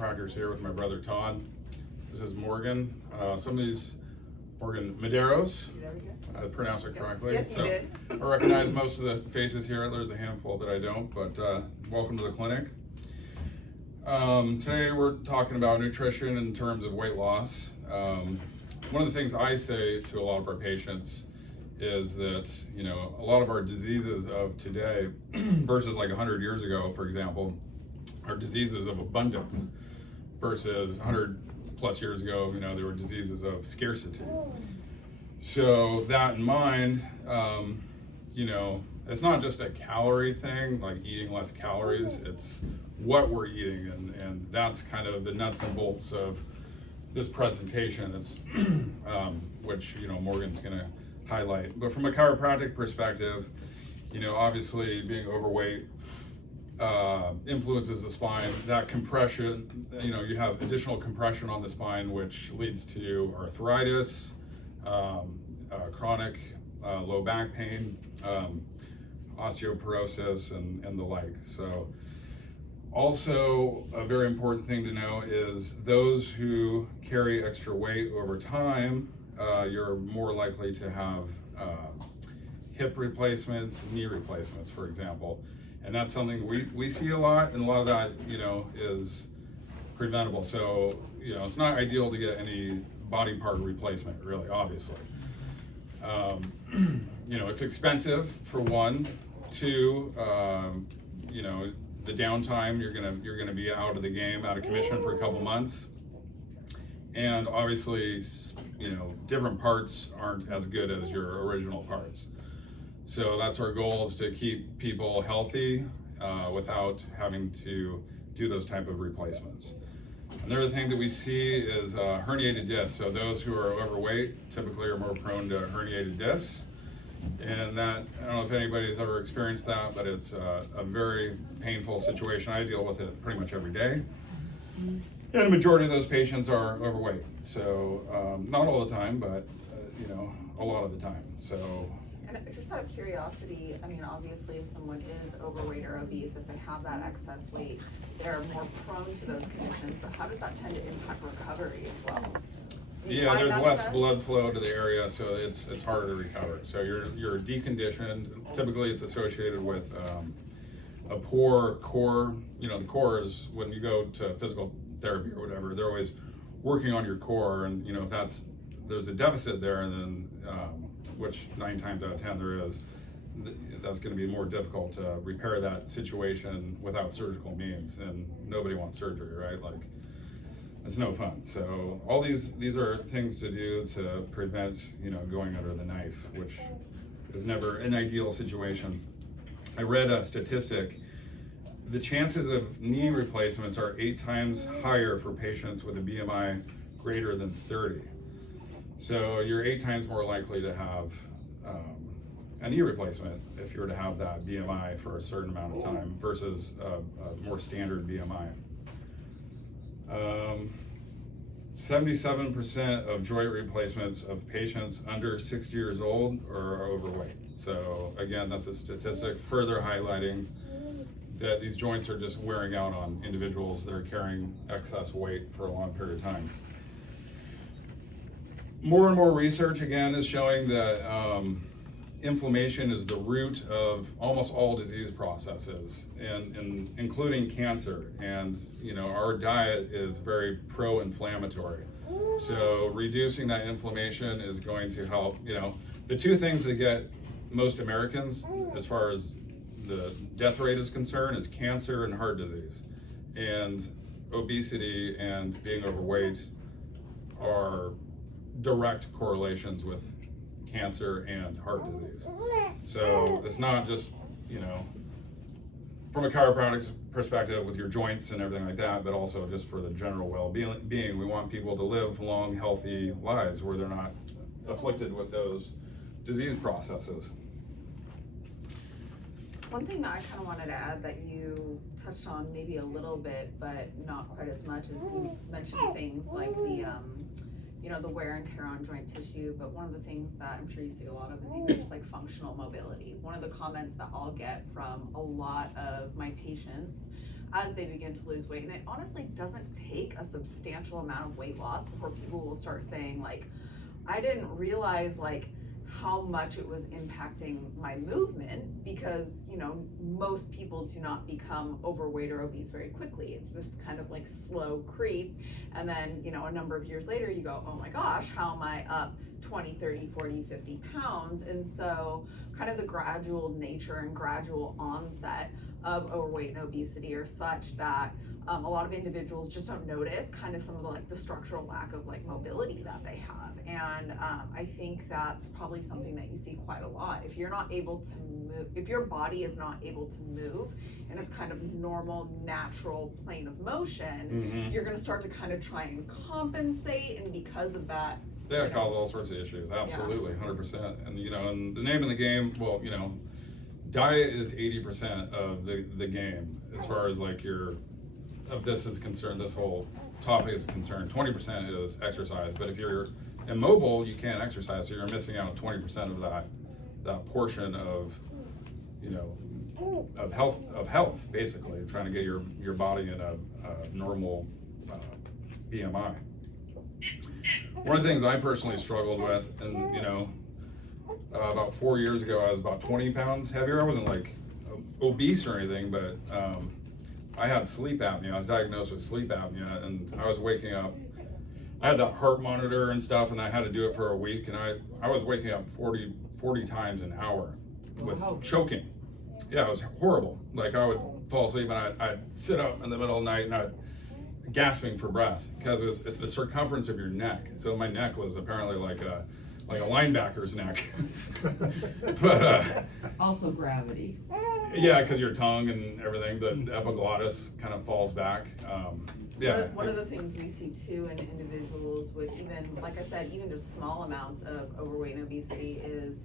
Chiropractors here with my brother Todd. This is Morgan. Some of these Morgan Medeiros. I pronounced it correctly. Yes, you did. I recognize most of the faces here. There's a handful that I don't, but welcome to the clinic. Today we're talking about nutrition in terms of weight loss. One of the things I say to a lot of our patients is that, you know, a lot of our diseases of today versus like 100 years ago, for example, are diseases of abundance versus 100 plus years ago, you know, there were diseases of scarcity. So that in mind, you know, it's not just a calorie thing, like eating less calories, it's what we're eating, and that's kind of the nuts and bolts of this presentation, is, which, you know, Morgan's gonna highlight. But from a chiropractic perspective, you know, obviously being overweight influences the spine. That compression, you know, you have additional compression on the spine, which leads to arthritis, chronic low back pain, osteoporosis, and the like. So also a very important thing to know is those who carry extra weight over time, you're more likely to have hip replacements, knee replacements, for example. And that's something we see a lot, and a lot of that, you know, is preventable. So, you know, it's not ideal to get any body part replacement, really, obviously. You know, it's expensive for one. Two, you know, the downtime, you're gonna be out of the game, out of commission for a couple months. And obviously, you know, different parts aren't as good as your original parts. So that's our goal, is to keep people healthy without having to do those type of replacements. Another thing that we see is herniated discs. So those who are overweight typically are more prone to herniated discs. And that, I don't know if anybody's ever experienced that, but it's a very painful situation. I deal with it pretty much every day. And the majority of those patients are overweight. So not all the time, but you know, a lot of the time. So. And just out of curiosity, I mean, obviously if someone is overweight or obese, if they have that excess weight, they're more prone to those conditions, but how does that tend to impact recovery as well? Yeah, there's less blood flow to the area, so it's harder to recover. So you're deconditioned. Typically it's associated with a poor core. You know, the core is, when you go to physical therapy or whatever, they're always working on your core, and you know, if there's a deficit there, and then which 9 times out of 10 there is, that's going to be more difficult to repair that situation without surgical means, and nobody wants surgery, right? Like, it's no fun. So all these are things to do to prevent, you know, going under the knife, which is never an ideal situation. I read a statistic. The chances of knee replacements are 8 times higher for patients with a BMI greater than 30. So you're 8 times more likely to have a knee replacement if you were to have that BMI for a certain amount of time versus a more standard BMI. 77% of joint replacements of patients under 60 years old are overweight. So again, that's a statistic further highlighting that these joints are just wearing out on individuals that are carrying excess weight for a long period of time. More and more research, again, is showing that inflammation is the root of almost all disease processes, and including cancer. And you know, our diet is very pro-inflammatory. So reducing that inflammation is going to help. You know, the two things that get most Americans, as far as the death rate is concerned, is cancer and heart disease. And obesity and being overweight are direct correlations with cancer and heart disease. So it's not just, you know, from a chiropractic perspective with your joints and everything like that, but also just for the general well-being. We want people to live long, healthy lives where they're not afflicted with those disease processes. One thing that I kind of wanted to add that you touched on maybe a little bit, but not quite as much, is you mentioned things like the you know, the wear and tear on joint tissue, but one of the things that I'm sure you see a lot of is even just like functional mobility. One of the comments that I'll get from a lot of my patients as they begin to lose weight. And it honestly doesn't take a substantial amount of weight loss before people will start saying like, I didn't realize like how much it was impacting my movement, because you know most people do not become overweight or obese very quickly. It's this kind of like slow creep, and then you know a number of years later you go, oh my gosh, how am I up 20, 30, 40, 50 pounds? And so kind of the gradual nature and gradual onset of overweight and obesity are such that a lot of individuals just don't notice kind of some of the like the structural lack of like mobility that they have. And I think that's probably something that you see quite a lot. If you're not able to move, if your body is not able to move and it's kind of normal, natural plane of motion, you're going to start to kind of try and compensate. And because of that, yeah, it causes all sorts of issues. Absolutely, 100%. And you know, and the name of the game, well, you know, diet is 80% of the game as far as like this is concerned, this whole topic is concerned. 20% is exercise, but if you're immobile, you can't exercise, so you're missing out 20% of that portion of, you know, of health, basically, trying to get your body in a normal BMI. One of the things I personally struggled with, and you know, about 4 years ago, I was about 20 pounds heavier. I wasn't like obese or anything, but I had sleep apnea. I was diagnosed with sleep apnea, and I was waking up. I had that heart monitor and stuff, and I had to do it for a week, and I was waking up 40 times an hour with choking. Yeah, it was horrible. Like I would fall asleep, and I'd sit up in the middle of the night, and I'd gasping for breath, because it's the circumference of your neck. So my neck was apparently like a linebacker's neck. But also gravity. Yeah, because your tongue and everything, the epiglottis kind of falls back. Yeah. One of the things we see too in individuals with even, like I said, even just small amounts of overweight and obesity is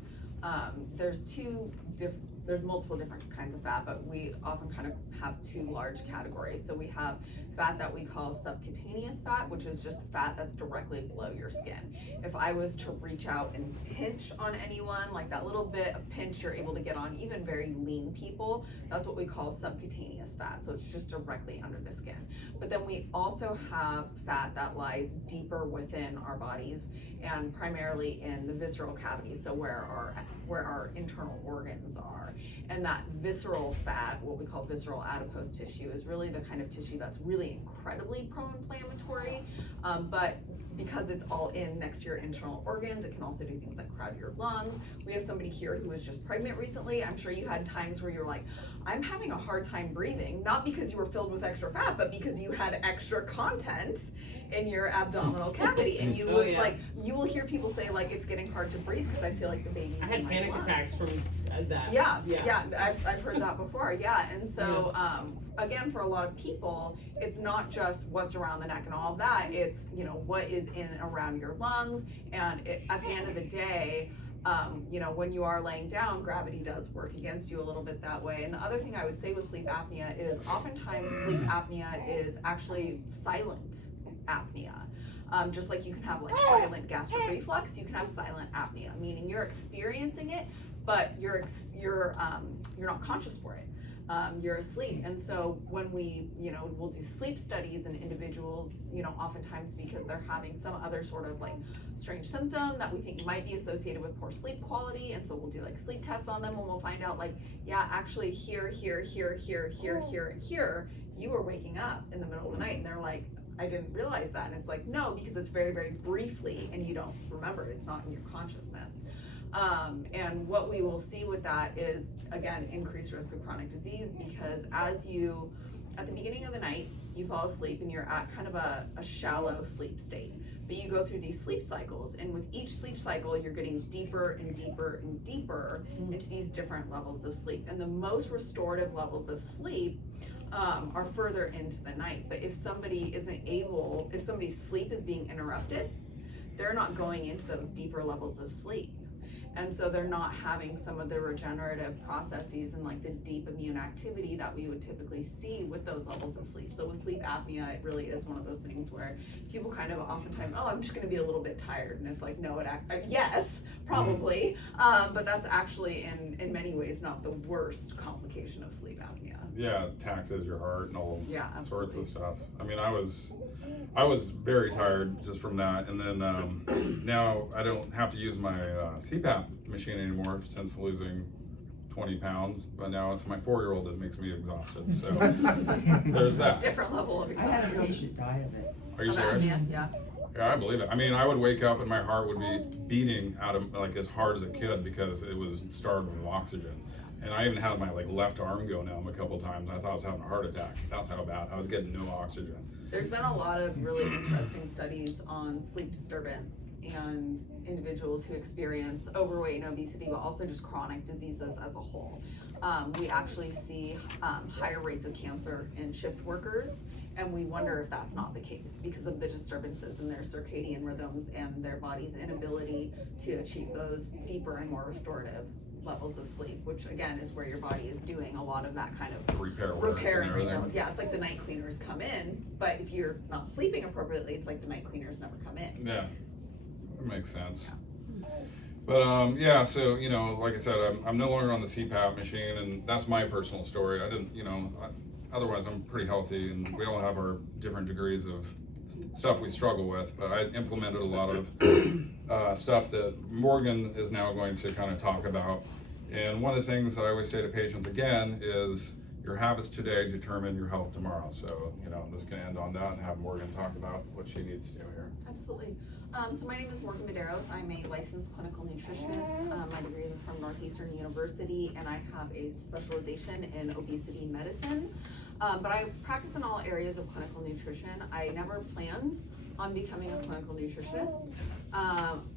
there's multiple different kinds of fat, but we often kind of have two large categories. So we have fat that we call subcutaneous fat, which is just fat that's directly below your skin. If I was to reach out and pinch on anyone, like that little bit of pinch you're able to get on even very lean people, that's what we call subcutaneous fat. So it's just directly under the skin. But then we also have fat that lies deeper within our bodies and primarily in the visceral cavity, so where our internal organs are. And that visceral fat, what we call visceral adipose tissue, is really the kind of tissue that's really incredibly pro-inflammatory, but because it's all in next to your internal organs, it can also do things like crowd your lungs. We have somebody here who was just pregnant recently. I'm sure you had times where you're like, I'm having a hard time breathing, not because you were filled with extra fat, but because you had extra content in your abdominal cavity. And you would you will hear people say like, it's getting hard to breathe because I feel like the baby's I had panic attacks from that. Yeah, I've heard that before. Yeah, and so again, for a lot of people, it's not just what's around the neck and all of that. It's, you know, what is in and around your lungs. And at the end of the day, you know, when you are laying down, gravity does work against you a little bit that way. And the other thing I would say with sleep apnea is oftentimes sleep apnea is actually silent apnea. Just like you can have like silent gastric reflux, you can have silent apnea, meaning you're experiencing it, but you're not conscious for it. You're asleep. And so when we, you know, we'll do sleep studies in individuals, you know, oftentimes because they're having some other sort of like strange symptom that we think might be associated with poor sleep quality. And so we'll do like sleep tests on them, and we'll find out like, yeah, actually here, and here, you were waking up in the middle of the night. And they're like, I didn't realize that. And it's like, no, because it's very, very briefly and you don't remember it. It's not in your consciousness. And what we will see with that is, again, increased risk of chronic disease, because at the beginning of the night, you fall asleep and you're at kind of a shallow sleep state. But you go through these sleep cycles, and with each sleep cycle, you're getting deeper and deeper and deeper into these different levels of sleep. And the most restorative levels of sleep are further into the night. But if somebody's sleep is being interrupted, they're not going into those deeper levels of sleep. And so they're not having some of the regenerative processes and like the deep immune activity that we would typically see with those levels of sleep. So with sleep apnea, it really is one of those things where people kind of oftentimes, oh, I'm just gonna be a little bit tired. And it's like, no, yes, probably. But that's actually in many ways not the worst complication of sleep apnea. Yeah, it taxes your heart and all Yeah, sorts of stuff. I mean, I was very tired just from that, and then now I don't have to use my CPAP machine anymore since losing 20 pounds, but now it's my 4-year-old that makes me exhausted, so there's that. Different level of I had a exhaustion. patient die of it. Are you Of serious? apnea, yeah. Yeah, I believe it. I mean, I would wake up and my heart would be beating out of like as hard as it could because it was starved of oxygen. And I even had my like left arm go numb a couple times. I thought I was having a heart attack. That's how bad. I was getting no oxygen. There's been a lot of really interesting studies on sleep disturbance and individuals who experience overweight and obesity, but also just chronic diseases as a whole. We actually see higher rates of cancer in shift workers, and we wonder if that's not the case because of the disturbances in their circadian rhythms and their body's inability to achieve those deeper and more restorative levels of sleep, which again is where your body is doing a lot of that kind of Repair work repair and and everything. rebuild. Yeah, it's like the night cleaners come in, but if you're not sleeping appropriately, it's like the night cleaners never come in. Yeah, that makes sense. But yeah, so you know, like I said, I'm no longer on the CPAP machine, and that's my personal story. I didn't, you know, otherwise I'm pretty healthy, and we all have our different degrees of stuff we struggle with. But I implemented a lot of stuff that Morgan is now going to kind of talk about. And one of the things I always say to patients again is your habits today determine your health tomorrow. So, you know, I'm just going to end on that and have Morgan talk about what she needs to do here. Absolutely. So my name is Morgan Medeiros. I'm a licensed clinical nutritionist. My degree is from Northeastern University, and I have a specialization in obesity medicine. But I practice in all areas of clinical nutrition. I never planned on becoming a clinical nutritionist.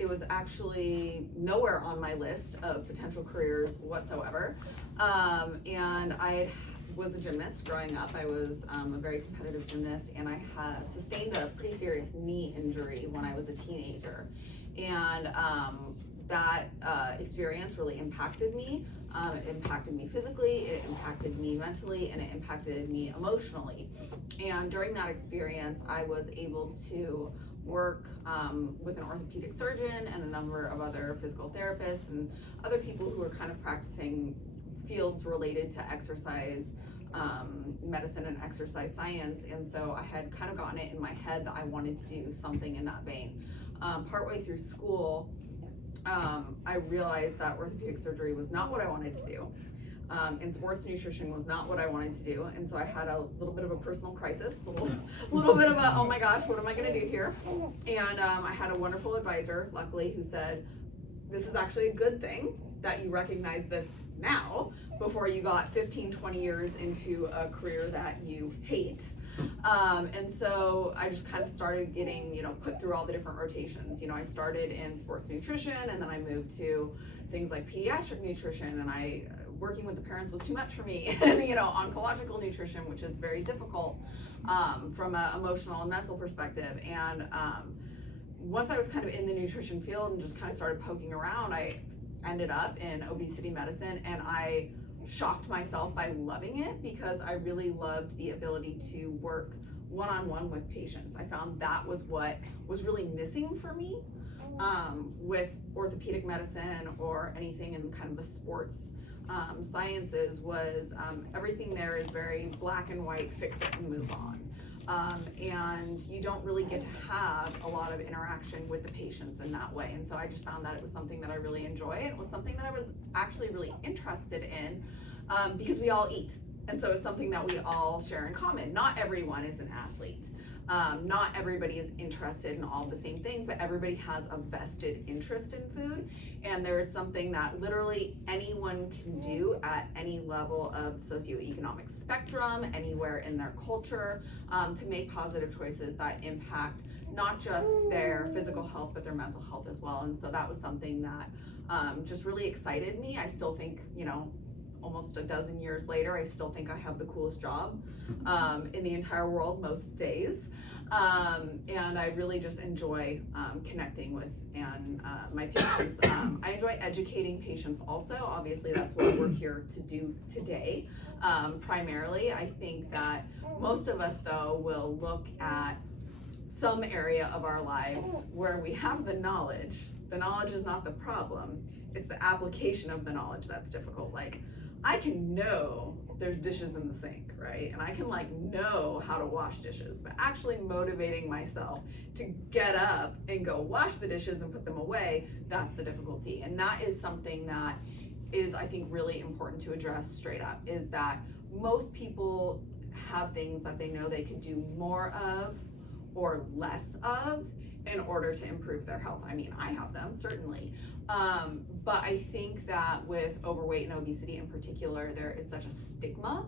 It was actually nowhere on my list of potential careers whatsoever. And I was a gymnast growing up. I was a very competitive gymnast, and I had sustained a pretty serious knee injury when I was a teenager. And that experience really impacted me. It impacted me physically, it impacted me mentally, and it impacted me emotionally. And during that experience, I was able to work with an orthopedic surgeon and a number of other physical therapists and other people who were kind of practicing fields related to exercise medicine and exercise science. And so I had kind of gotten it in my head that I wanted to do something in that vein. Partway through school, I realized that orthopedic surgery was not what I wanted to do. And sports nutrition was not what I wanted to do. And so I had a little bit of a personal crisis, a little bit of a, oh my gosh, what am I gonna do here? And I had a wonderful advisor, luckily, who said, this is actually a good thing that you recognize this now before you got 15, 20 years into a career that you hate. And so I just kind of started getting, you know, put through all the different rotations. You know, I started in sports nutrition, and then I moved to things like pediatric nutrition, and working with the parents was too much for me. And, you know, oncological nutrition, which is very difficult from an emotional and mental perspective. And once I was kind of in the nutrition field and just kind of started poking around, I ended up in obesity medicine, and I shocked myself by loving it because I really loved the ability to work one-on-one with patients. I found that was what was really missing for me with orthopedic medicine or anything in kind of the sports sciences was everything there is very black and white, fix it and move on. And you don't really get to have a lot of interaction with the patients in that way. And so I just found that it was something that I really enjoy. It was something that I was actually really interested in because we all eat. And so it's something that we all share in common. Not everyone is an athlete. Not everybody is interested in all the same things, but everybody has a vested interest in food. And there's something that literally anyone can do at any level of socioeconomic spectrum, anywhere in their culture, to make positive choices that impact not just their physical health, but their mental health as well. And so that was something that just really excited me. I still think, you know, almost a dozen years later, I still think I have the coolest job in the entire world most days. And I really just enjoy connecting with my patients. I enjoy educating patients also. Obviously, that's what we're here to do today. Primarily, I think that most of us, though, will look at some area of our lives where we have the knowledge. The knowledge is not the problem. It's the application of the knowledge that's difficult. Like, I can know there's dishes in the sink, right? And I can know how to wash dishes, but actually motivating myself to get up and go wash the dishes and put them away, that's the difficulty. And that is something that is, I think, really important to address straight up, is that most people have things that they know they could do more of or less of in order to improve their health. I mean, I have them, certainly. But I think that with overweight and obesity in particular, there is such a stigma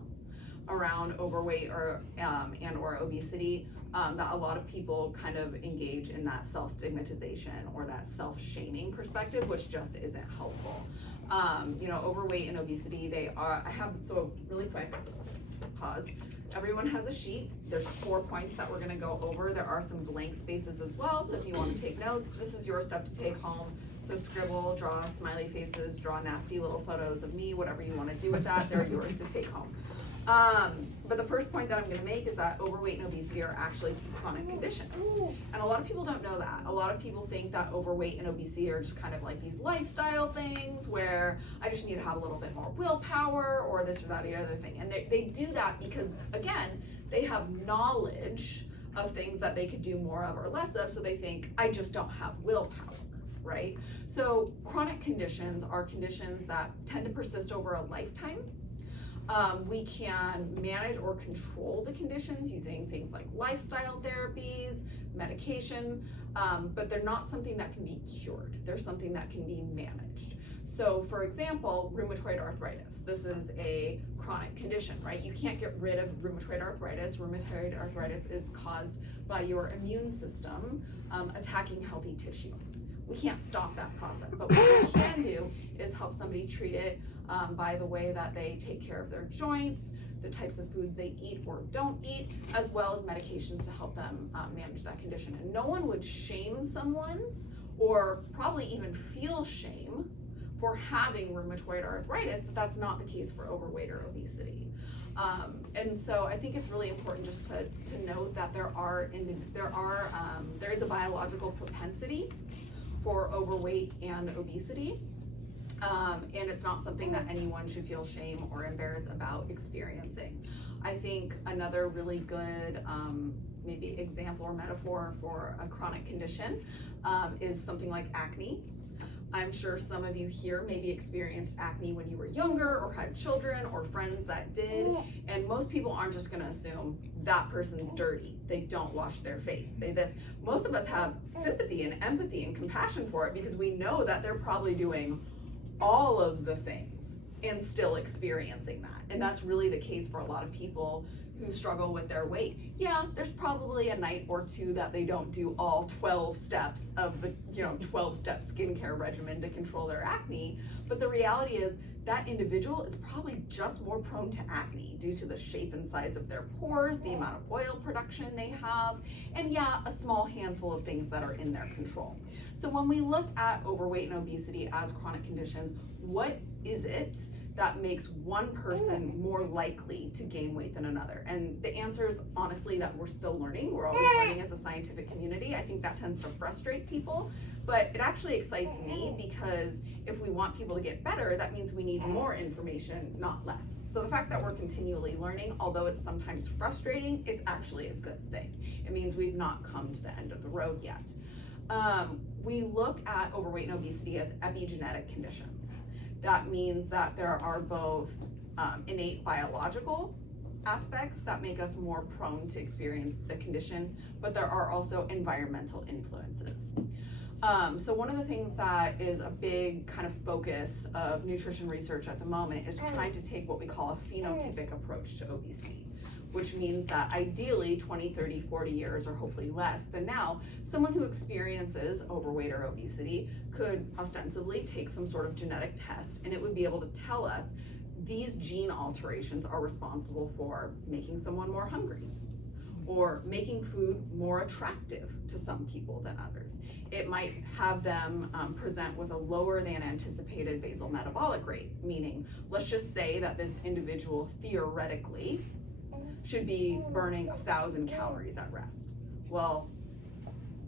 around overweight or obesity that a lot of people kind of engage in that self-stigmatization or that self-shaming perspective, which just isn't helpful. Overweight and obesity, so really quick, pause. Everyone has a sheet. There's 4 points that we're gonna go over. There are some blank spaces as well, so if you wanna take notes, this is your stuff to take home. So scribble, draw smiley faces, draw nasty little photos of me, whatever you wanna do with that, they're yours to take home. But the first point that I'm gonna make is that overweight and obesity are actually chronic conditions. And a lot of people don't know that. A lot of people think that overweight and obesity are just kind of like these lifestyle things where I just need to have a little bit more willpower or this or that or the other thing. And they do that because, again, they have knowledge of things that they could do more of or less of, so they think, I just don't have willpower, right? So chronic conditions are conditions that tend to persist over a lifetime. We can manage or control the conditions using things like lifestyle therapies, medication, but they're not something that can be cured. They're something that can be managed. So for example, rheumatoid arthritis. This is a chronic condition, right? You can't get rid of rheumatoid arthritis. Rheumatoid arthritis is caused by your immune system attacking healthy tissue. We can't stop that process, but what we can do is help somebody treat it by the way that they take care of their joints, the types of foods they eat or don't eat, as well as medications to help them manage that condition. And no one would shame someone or probably even feel shame for having rheumatoid arthritis, but that's not the case for overweight or obesity. And so I think it's really important just to note that there is a biological propensity for overweight and obesity. And it's not something that anyone should feel shame or embarrassed about experiencing. I think another really good maybe example or metaphor for a chronic condition is something like acne. I'm sure some of you here maybe experienced acne when you were younger or had children or friends that did. And most people aren't just gonna assume that person's dirty. They don't wash their face. Most of us have sympathy and empathy and compassion for it because we know that they're probably doing all of the things and still experiencing that. And that's really the case for a lot of people who struggle with their weight. Yeah, there's probably a night or two that they don't do all 12 steps of the 12-step skincare regimen to control their acne, but the reality is that individual is probably just more prone to acne due to the shape and size of their pores, the amount of oil production they have, and yeah, a small handful of things that are in their control. So when we look at overweight and obesity as chronic conditions, what is it that makes one person more likely to gain weight than another? And the answer is honestly that we're still learning. We're always learning as a scientific community. I think that tends to frustrate people, but it actually excites me because if we want people to get better, that means we need more information, not less. So the fact that we're continually learning, although it's sometimes frustrating, it's actually a good thing. It means we've not come to the end of the road yet. We look at overweight and obesity as epigenetic conditions. That means that there are both innate biological aspects that make us more prone to experience the condition, but there are also environmental influences. So one of the things that is a big kind of focus of nutrition research at the moment is trying to take what we call a phenotypic approach to obesity, which means that ideally 20, 30, 40 years, or hopefully less than now, someone who experiences overweight or obesity could ostensibly take some sort of genetic test, and it would be able to tell us these gene alterations are responsible for making someone more hungry, or making food more attractive to some people than others. It might have them present with a lower than anticipated basal metabolic rate, meaning let's just say that this individual theoretically should be burning 1,000 calories at rest. Well,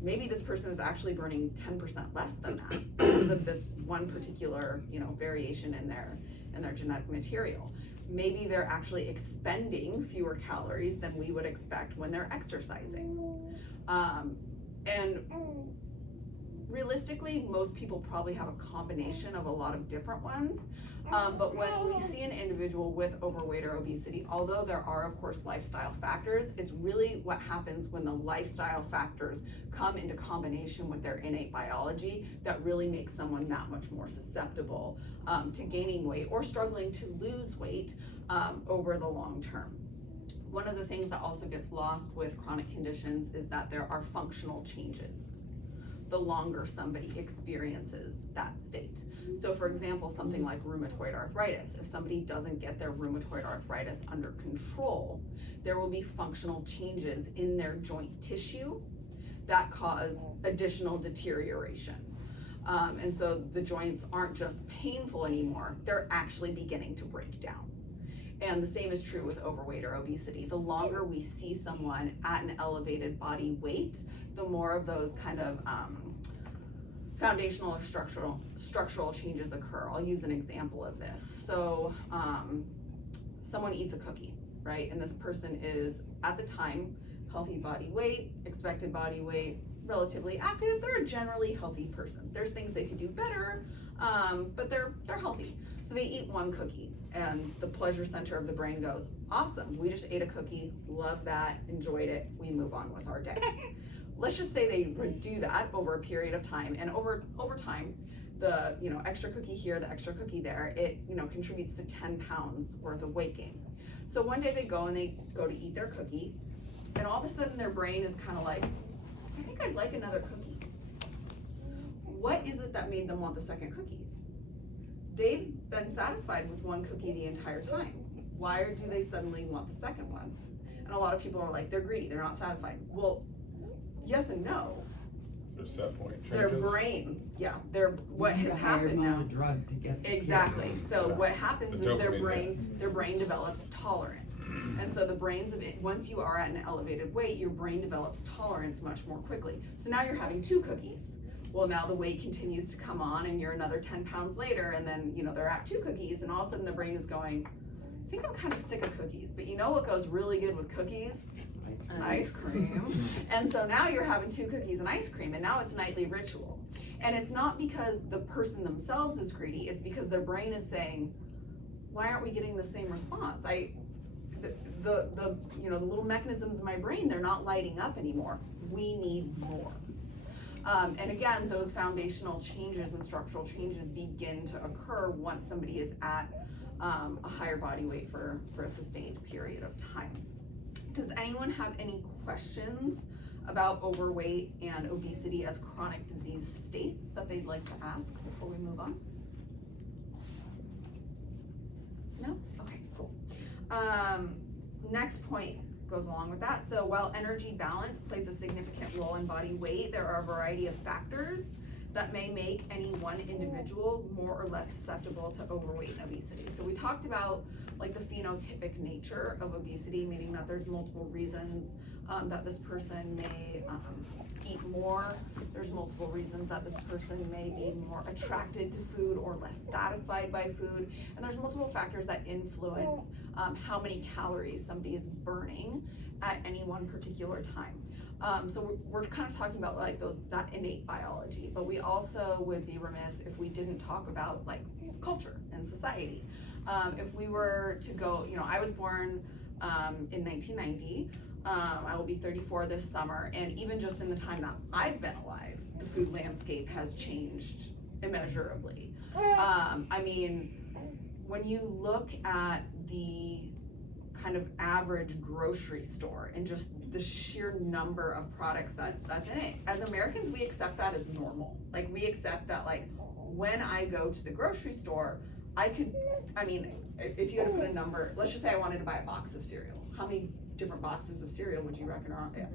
maybe this person is actually burning 10% less than that because of this one particular, variation in their genetic material. Maybe they're actually expending fewer calories than we would expect when they're exercising. And realistically, most people probably have a combination of a lot of different ones. But when we see an individual with overweight or obesity, although there are, of course, lifestyle factors, it's really what happens when the lifestyle factors come into combination with their innate biology that really makes someone that much more susceptible to gaining weight or struggling to lose weight over the long term. One of the things that also gets lost with chronic conditions is that there are functional changes the longer somebody experiences that state. So for example, something like rheumatoid arthritis, if somebody doesn't get their rheumatoid arthritis under control, there will be functional changes in their joint tissue that cause additional deterioration. And so the joints aren't just painful anymore, they're actually beginning to break down. And the same is true with overweight or obesity. The longer we see someone at an elevated body weight, the more of those kind of foundational or structural changes occur. I'll use an example of this. So someone eats a cookie, right? And this person is, at the time, healthy body weight, expected body weight, relatively active. They're a generally healthy person. There's things they could do better, but they're healthy. So they eat one cookie and the pleasure center of the brain goes, awesome, we just ate a cookie, love that, enjoyed it, we move on with our day. Let's just say they do that over a period of time, and over time, the extra cookie here, the extra cookie there, it contributes to 10 pounds worth of weight gain. So one day they go to eat their cookie, and all of a sudden their brain is kind of like, I think I'd like another cookie. What is it that made them want the second cookie? They've been satisfied with one cookie the entire time. Why do they suddenly want the second one? And a lot of people are like, they're greedy, they're not satisfied. Well, yes and no. Their set point changes. Their brain, what has happened now. Drug to get Exactly. So Yeah. what happens The is their dopamine brain develops tolerance. And so once you are at an elevated weight, your brain develops tolerance much more quickly. So now you're having 2 cookies. Well, now the weight continues to come on and you're another 10 pounds later, and then they're at 2 cookies, and all of a sudden the brain is going, I think I'm kind of sick of cookies, but you know what goes really good with cookies? Ice cream. And so now you're having 2 cookies and ice cream, and now it's nightly ritual. And it's not because the person themselves is greedy, it's because their brain is saying, why aren't we getting the same response? The little mechanisms in my brain, they're not lighting up anymore. We need more. And again, those foundational changes and structural changes begin to occur once somebody is at a higher body weight for a sustained period of time. Does anyone have any questions about overweight and obesity as chronic disease states that they'd like to ask before we move on? No? Okay, cool. Next point goes along with that. So while energy balance plays a significant role in body weight, there are a variety of factors that may make any one individual more or less susceptible to overweight and obesity. So we talked about like the phenotypic nature of obesity, meaning that there's multiple reasons that this person may eat more. There's multiple reasons that this person may be more attracted to food or less satisfied by food. And there's multiple factors that influence how many calories somebody is burning at any one particular time. So we're kind of talking about like that innate biology, but we also would be remiss if we didn't talk about like culture and society. If we were to go, I was born in 1990. I will be 34 this summer, and even just in the time that I've been alive, the food landscape has changed immeasurably. I mean, when you look at the kind of average grocery store and just the sheer number of products that's in it, as Americans, we accept that as normal. Like, we accept that, like, when I go to the grocery store, if you had to put a number, let's just say I wanted to buy a box of cereal. How many different boxes of cereal would you reckon are on? Yeah.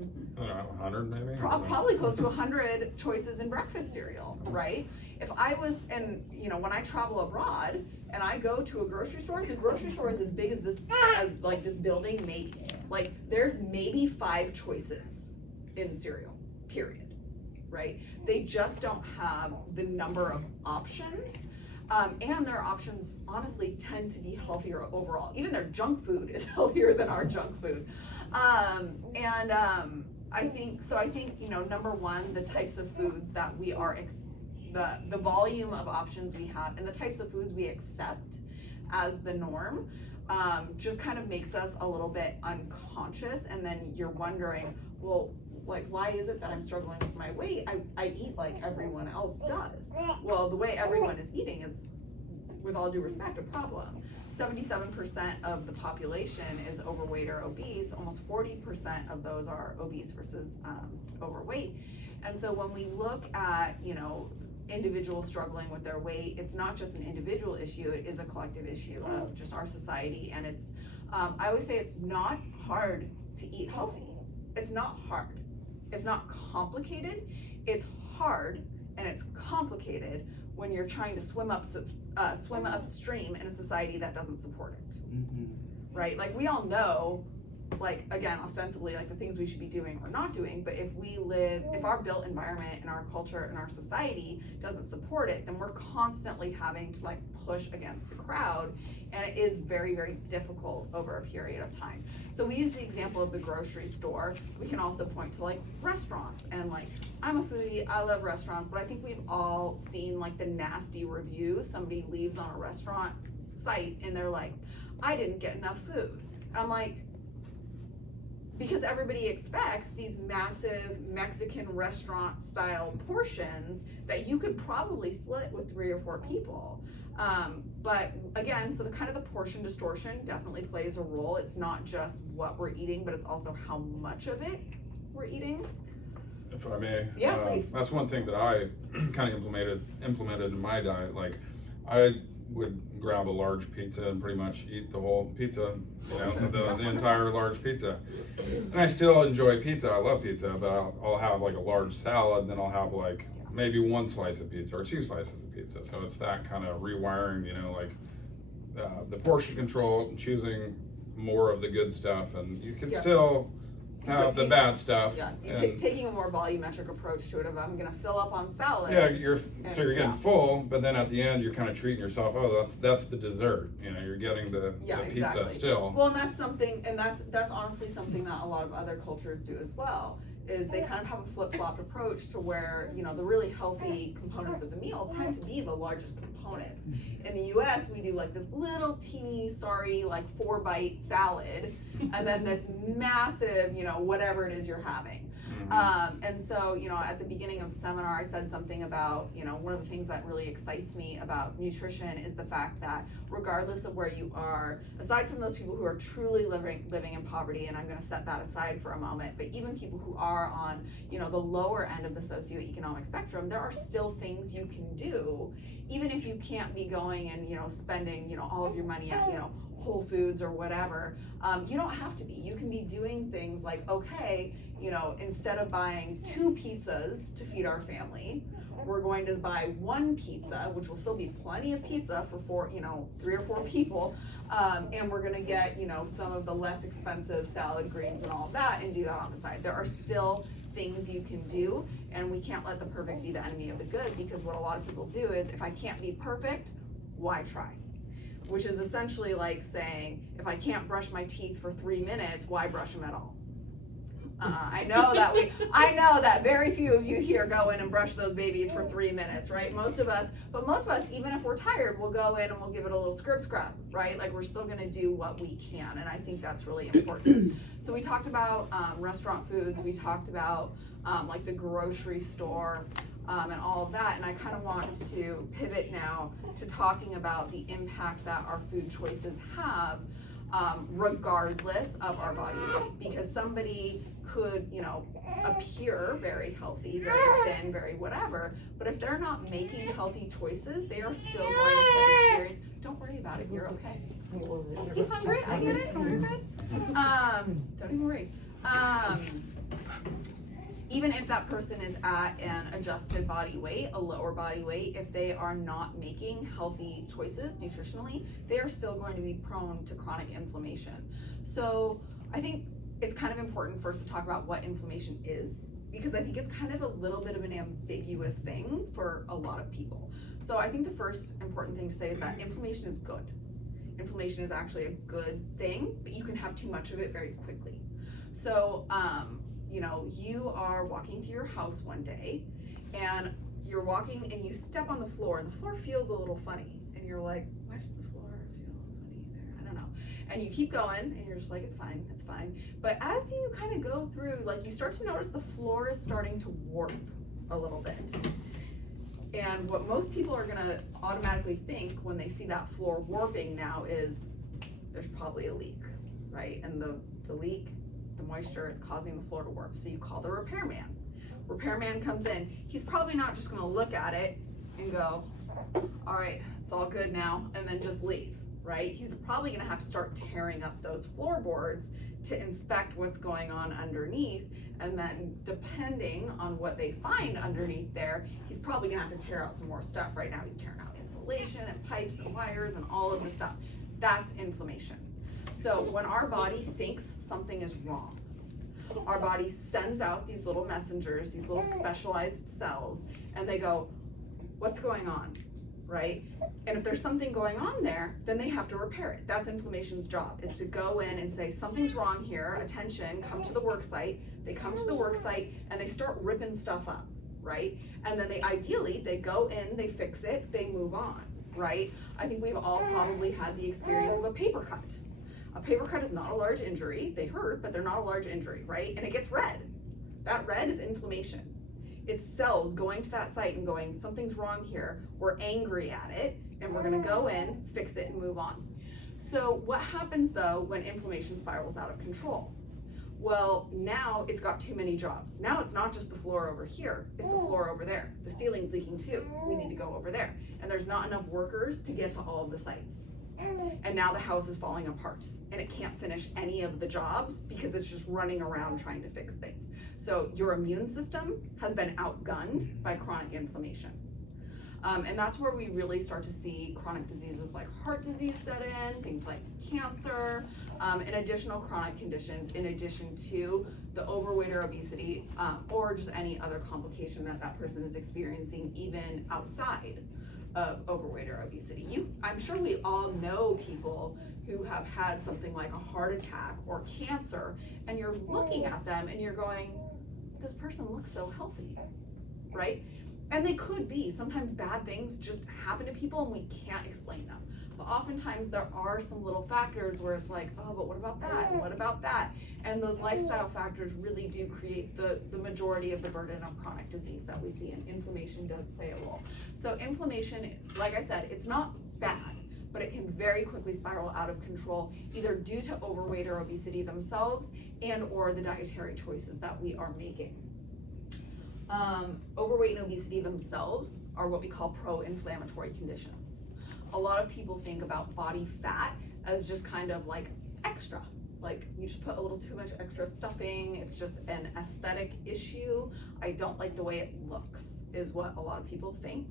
I don't know, 100 maybe? Probably close to 100 choices in breakfast cereal, right? If I was, and you know, when I travel abroad and I go to a grocery store, the grocery store is as big as this, as like this building, maybe. Like there's maybe 5 choices in cereal, period, right? They just don't have the number of options. And their options honestly tend to be healthier overall. Even their junk food is healthier than our junk food. I think, you know, number one, the types of foods that we are, the volume of options we have and the types of foods we accept as the norm, just kind of makes us a little bit unconscious. And then you're wondering, well, like, why is it that I'm struggling with my weight? I eat like everyone else does. Well, the way everyone is eating is, with all due respect, a problem. 77% of the population is overweight or obese. Almost 40% of those are obese versus overweight. And so when we look at, you know, individuals struggling with their weight, it's not just an individual issue, it is a collective issue of just our society. And it's, I always say it's not hard to eat healthy. It's not hard. It's not complicated. It's hard and it's complicated when you're trying to swim upstream in a society that doesn't support it. Mm-hmm. Right? Like we all know, like again, ostensibly, like the things we should be doing or not doing, but if our built environment and our culture and our society doesn't support it, then we're constantly having to like push against the crowd, and it is very, very difficult over a period of time. So we use the example of the grocery store. We can also point to like restaurants, and like I'm a foodie, I love restaurants, but I think we've all seen like the nasty reviews somebody leaves on a restaurant site and they're like, I didn't get enough food. And I'm like, because everybody expects these massive Mexican restaurant style portions that you could probably split with 3 or 4 people. But again, so the kind of the portion distortion definitely plays a role. It's not just what we're eating, but it's also how much of it we're eating. If I may, Yeah, please. That's one thing that I kind of implemented in my diet. Like I would grab a large pizza and pretty much eat the whole pizza, you know, the entire large pizza. And I still enjoy pizza, I love pizza, but I'll have like a large salad, then I'll have like maybe 1 slice of pizza or 2 slices of pizza. So it's that kind of rewiring, you know, like the portion control, choosing more of the good stuff, and you can still have the bad stuff. Yeah, taking a more volumetric approach to it of I'm gonna fill up on salad. Yeah, you're getting full, but then at the end you're kind of treating yourself. Oh, that's the dessert. You know, you're getting the pizza still. Well, and that's something, and that's honestly something that a lot of other cultures do as well. Is they kind of have a flip-flopped approach to where, you know, the really healthy components of the meal tend to be the largest components. In the US, we do like this little teeny, like 4-bite salad, and then this massive, you know, whatever it is you're having. And so, you know, at the beginning of the seminar, I said something about, you know, one of the things that really excites me about nutrition is the fact that regardless of where you are, aside from those people who are truly living in poverty, and I'm going to set that aside for a moment, but even people who are on, you know, the lower end of the socioeconomic spectrum, there are still things you can do, even if you can't be going and, you know, spending, you know, all of your money at, you know, Whole Foods or whatever. You don't have to be. You can be doing things like, okay, you know, instead of buying 2 pizzas to feed our family, we're going to buy 1 pizza, which will still be plenty of pizza for 3 or 4 people, and we're going to get, you know, some of the less expensive salad greens and all of that, and do that on the side. There are still things you can do, and we can't let the perfect be the enemy of the good, because what a lot of people do is, if I can't be perfect, why try? Which is essentially like saying, if I can't brush my teeth for 3 minutes, why brush them at all? I know that very few of you here go in and brush those babies for 3 minutes, right? Most of us, even if we're tired, we'll go in and we'll give it a little scrub, right? Like we're still gonna do what we can, and I think that's really important. So we talked about restaurant foods, we talked about like the grocery store, and all of that, and I kind of want to pivot now to talking about the impact that our food choices have regardless of our body weight, because somebody could, you know, appear very healthy, very thin, very whatever, but if they're not making healthy choices, they are still going to experience, don't worry about it, you're okay. He's hungry, I get it, you're good. Don't even worry. Even if that person is at an adjusted body weight, a lower body weight, if they are not making healthy choices nutritionally, they are still going to be prone to chronic inflammation. So I think it's kind of important first to talk about what inflammation is, because I think it's kind of a little bit of an ambiguous thing for a lot of people. So I think the first important thing to say is that inflammation is good. Inflammation is actually a good thing, but you can have too much of it very quickly. So, you know, you are walking through your house one day and you're walking and you step on the floor and the floor feels a little funny and you're like, why does the floor feel funny there? I don't know. And you keep going and you're just like, it's fine, it's fine. But as you kind of go through, like you start to notice the floor is starting to warp a little bit. And what most people are gonna automatically think when they see that floor warping now is there's probably a leak, right? And the leak, the moisture, it's causing the floor to warp. So you call the repairman. Repairman comes in. He's probably not just gonna look at it and go, all right, it's all good now, and then just leave, right? He's probably gonna have to start tearing up those floorboards to inspect what's going on underneath. And then depending on what they find underneath there, he's probably gonna have to tear out some more stuff. Right now he's tearing out insulation and pipes and wires and all of the stuff. That's inflammation. So when our body thinks something is wrong, our body sends out these little messengers, these little specialized cells, and they go, what's going on, right? And if there's something going on there, then they have to repair it. That's inflammation's job, is to go in and say, something's wrong here, attention, come to the work site. They come to the work site and they start ripping stuff up, right? And then they go in, they fix it, they move on, right? I think we've all probably had the experience of a paper cut. A paper cut is not a large injury. They hurt, but they're not a large injury, right? And it gets red. That red is inflammation. It's cells going to that site and going, something's wrong here. We're angry at it, and we're gonna go in, fix it, and move on. So what happens though when inflammation spirals out of control? Well, now it's got too many jobs. Now it's not just the floor over here, it's the floor over there. The ceiling's leaking too. We need to go over there. And there's not enough workers to get to all of the sites. And now the house is falling apart and it can't finish any of the jobs because it's just running around trying to fix things. So your immune system has been outgunned by chronic inflammation. And that's where we really start to see chronic diseases like heart disease set in, things like cancer, and additional chronic conditions in addition to the overweight or obesity, or just any other complication that that person is experiencing even outside of overweight or obesity. I'm sure we all know people who have had something like a heart attack or cancer, and you're looking at them and you're going, this person looks so healthy, right? And they could be. Sometimes bad things just happen to people and we can't explain them. But oftentimes there are some little factors where it's like, oh, but what about that? And what about that? And those lifestyle factors really do create the majority of the burden of chronic disease that we see, and inflammation does play a role. So inflammation, like I said, it's not bad, but it can very quickly spiral out of control, either due to overweight or obesity themselves and or the dietary choices that we are making. Overweight and obesity themselves are what we call pro-inflammatory conditions. A lot of people think about body fat as just kind of like extra, like you just put a little too much extra stuffing, it's just an aesthetic issue. I don't like the way it looks, is what a lot of people think.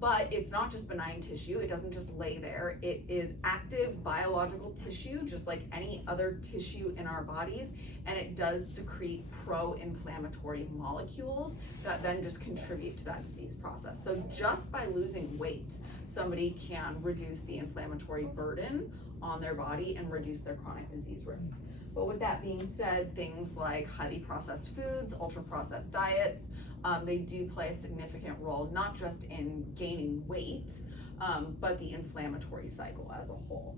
But it's not just benign tissue, it doesn't just lay there. It is active biological tissue, just like any other tissue in our bodies, and it does secrete pro-inflammatory molecules that then just contribute to that disease process. So just by losing weight, somebody can reduce the inflammatory burden on their body and reduce their chronic disease risk. But with that being said, things like highly processed foods, ultra-processed diets, they do play a significant role, not just in gaining weight, but the inflammatory cycle as a whole.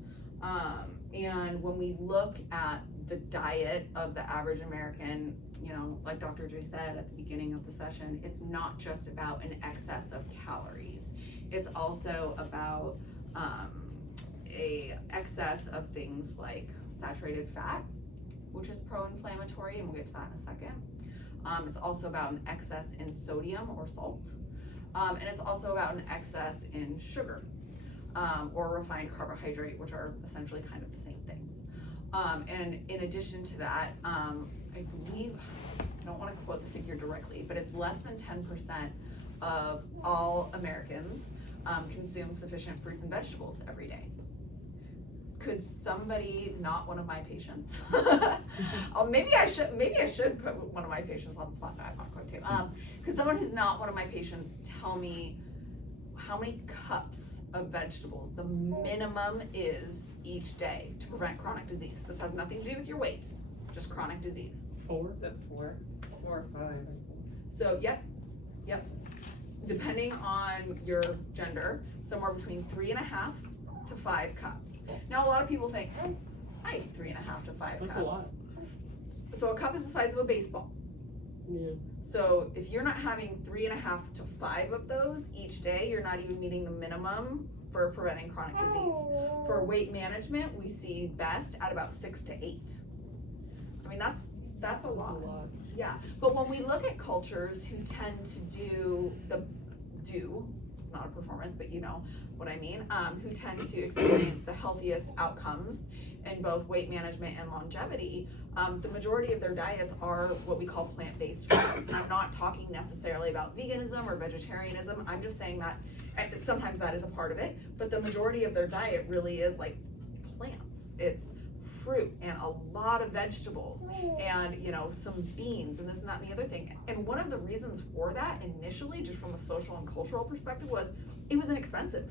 And when we look at the diet of the average American, you know, like Dr. J said at the beginning of the session, it's not just about an excess of calories. It's also about a excess of things like saturated fat, which is pro-inflammatory, and we'll get to that in a second. It's also about an excess in sodium or salt. And it's also about an excess in sugar, or refined carbohydrate, which are essentially kind of the same things. And in addition to that, I believe, I don't want to quote the figure directly, but it's less than 10% of all Americans consume sufficient fruits and vegetables every day. Could somebody, not one of my patients, oh, maybe I should put one of my patients on the spot. No, I'm not going to. Could someone who's not one of my patients tell me how many cups of vegetables the minimum is each day to prevent chronic disease? This has nothing to do with your weight, just chronic disease. 4? Is it 4? 4 or 5? So, yep. Depending on your gender, somewhere between 3.5 to 5 cups. Now, a lot of people think, I eat 3.5 to 5 cups. That's a lot. So a cup is the size of a baseball. Yeah. So if you're not having 3.5 to 5 of those each day, you're not even meeting the minimum for preventing chronic disease. For weight management, we see best at about 6 to 8. I mean, that's a lot. Yeah, but when we look at cultures who tend to do, it's not a performance, but you know what I mean, who tend to experience the healthiest outcomes in both weight management and longevity, the majority of their diets are what we call plant-based foods. And I'm not talking necessarily about veganism or vegetarianism. I'm just saying that sometimes that is a part of it, but the majority of their diet really is like plants. It's fruit and a lot of vegetables and, you know, some beans and this and that and the other thing. And one of the reasons for that initially, just from a social and cultural perspective, was it was inexpensive.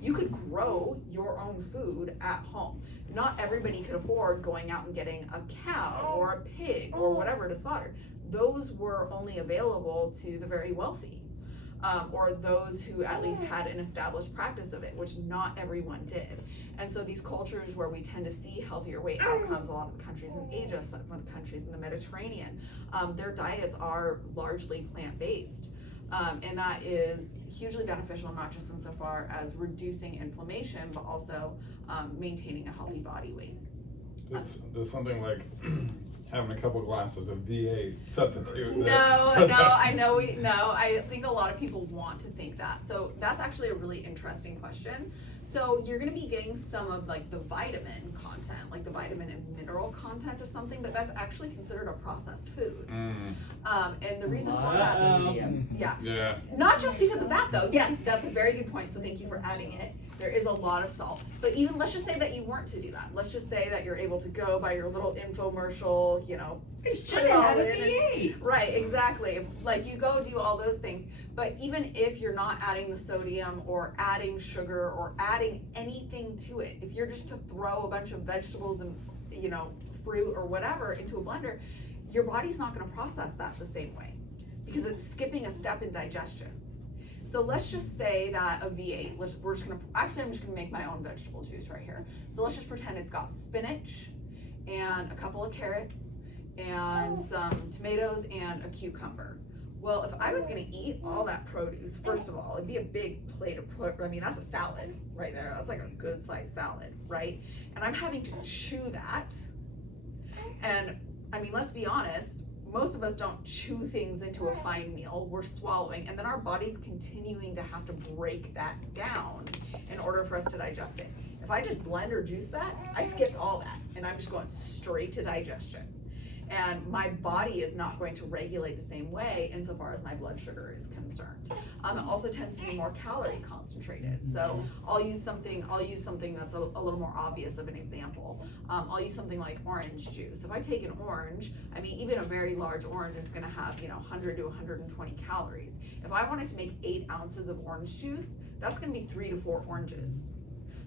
You could grow your own food at home. Not everybody could afford going out and getting a cow or a pig or whatever to slaughter. Those were only available to the very wealthy, or those who at least had an established practice of it, which not everyone did. And so these cultures where we tend to see healthier weight outcomes, a lot of the countries in Asia, some of the countries in the Mediterranean, their diets are largely plant-based. And that is hugely beneficial, not just insofar as reducing inflammation, but also maintaining a healthy body weight. There's something like having a couple glasses of V8 substitute. I think a lot of people want to think that. So that's actually a really interesting question. So you're going to be getting some of like the vitamin content, like the vitamin and mineral content of something, but that's actually considered a processed food. And the reason for that, yeah, not just because of that though. Yes, that's a very good point. So thank you for adding it. There is a lot of salt, but even let's just say that you weren't to do that. Let's just say that you're able to go by your little infomercial, you know, Should have had a V8. Right, exactly. Like you go do all those things, but even if you're not adding the sodium or adding sugar or adding anything to it, if you're just to throw a bunch of vegetables and, you know, fruit or whatever into a blender, your body's not going to process that the same way because it's skipping a step in digestion. So let's just say that a V8, I'm just gonna make my own vegetable juice right here. So let's just pretend it's got spinach and a couple of carrots and some tomatoes and a cucumber. Well, if I was gonna eat all that produce, first of all, it'd be a big plate of, that's a salad right there. That's like a good sized salad, right? And I'm having to chew that. And I mean, let's be honest, most of us don't chew things into a fine meal. We're swallowing, and then our body's continuing to have to break that down in order for us to digest it. If I just blend or juice that, I skipped all that, and I'm just going straight to digestion. And my body is not going to regulate the same way insofar as my blood sugar is concerned. It also tends to be more calorie concentrated. So I'll use something that's a little more obvious of an example. I'll use something like orange juice. If I take an orange, I mean, even a very large orange is gonna have, 100 to 120 calories. If I wanted to make 8 ounces of orange juice, that's gonna be 3 to 4 oranges.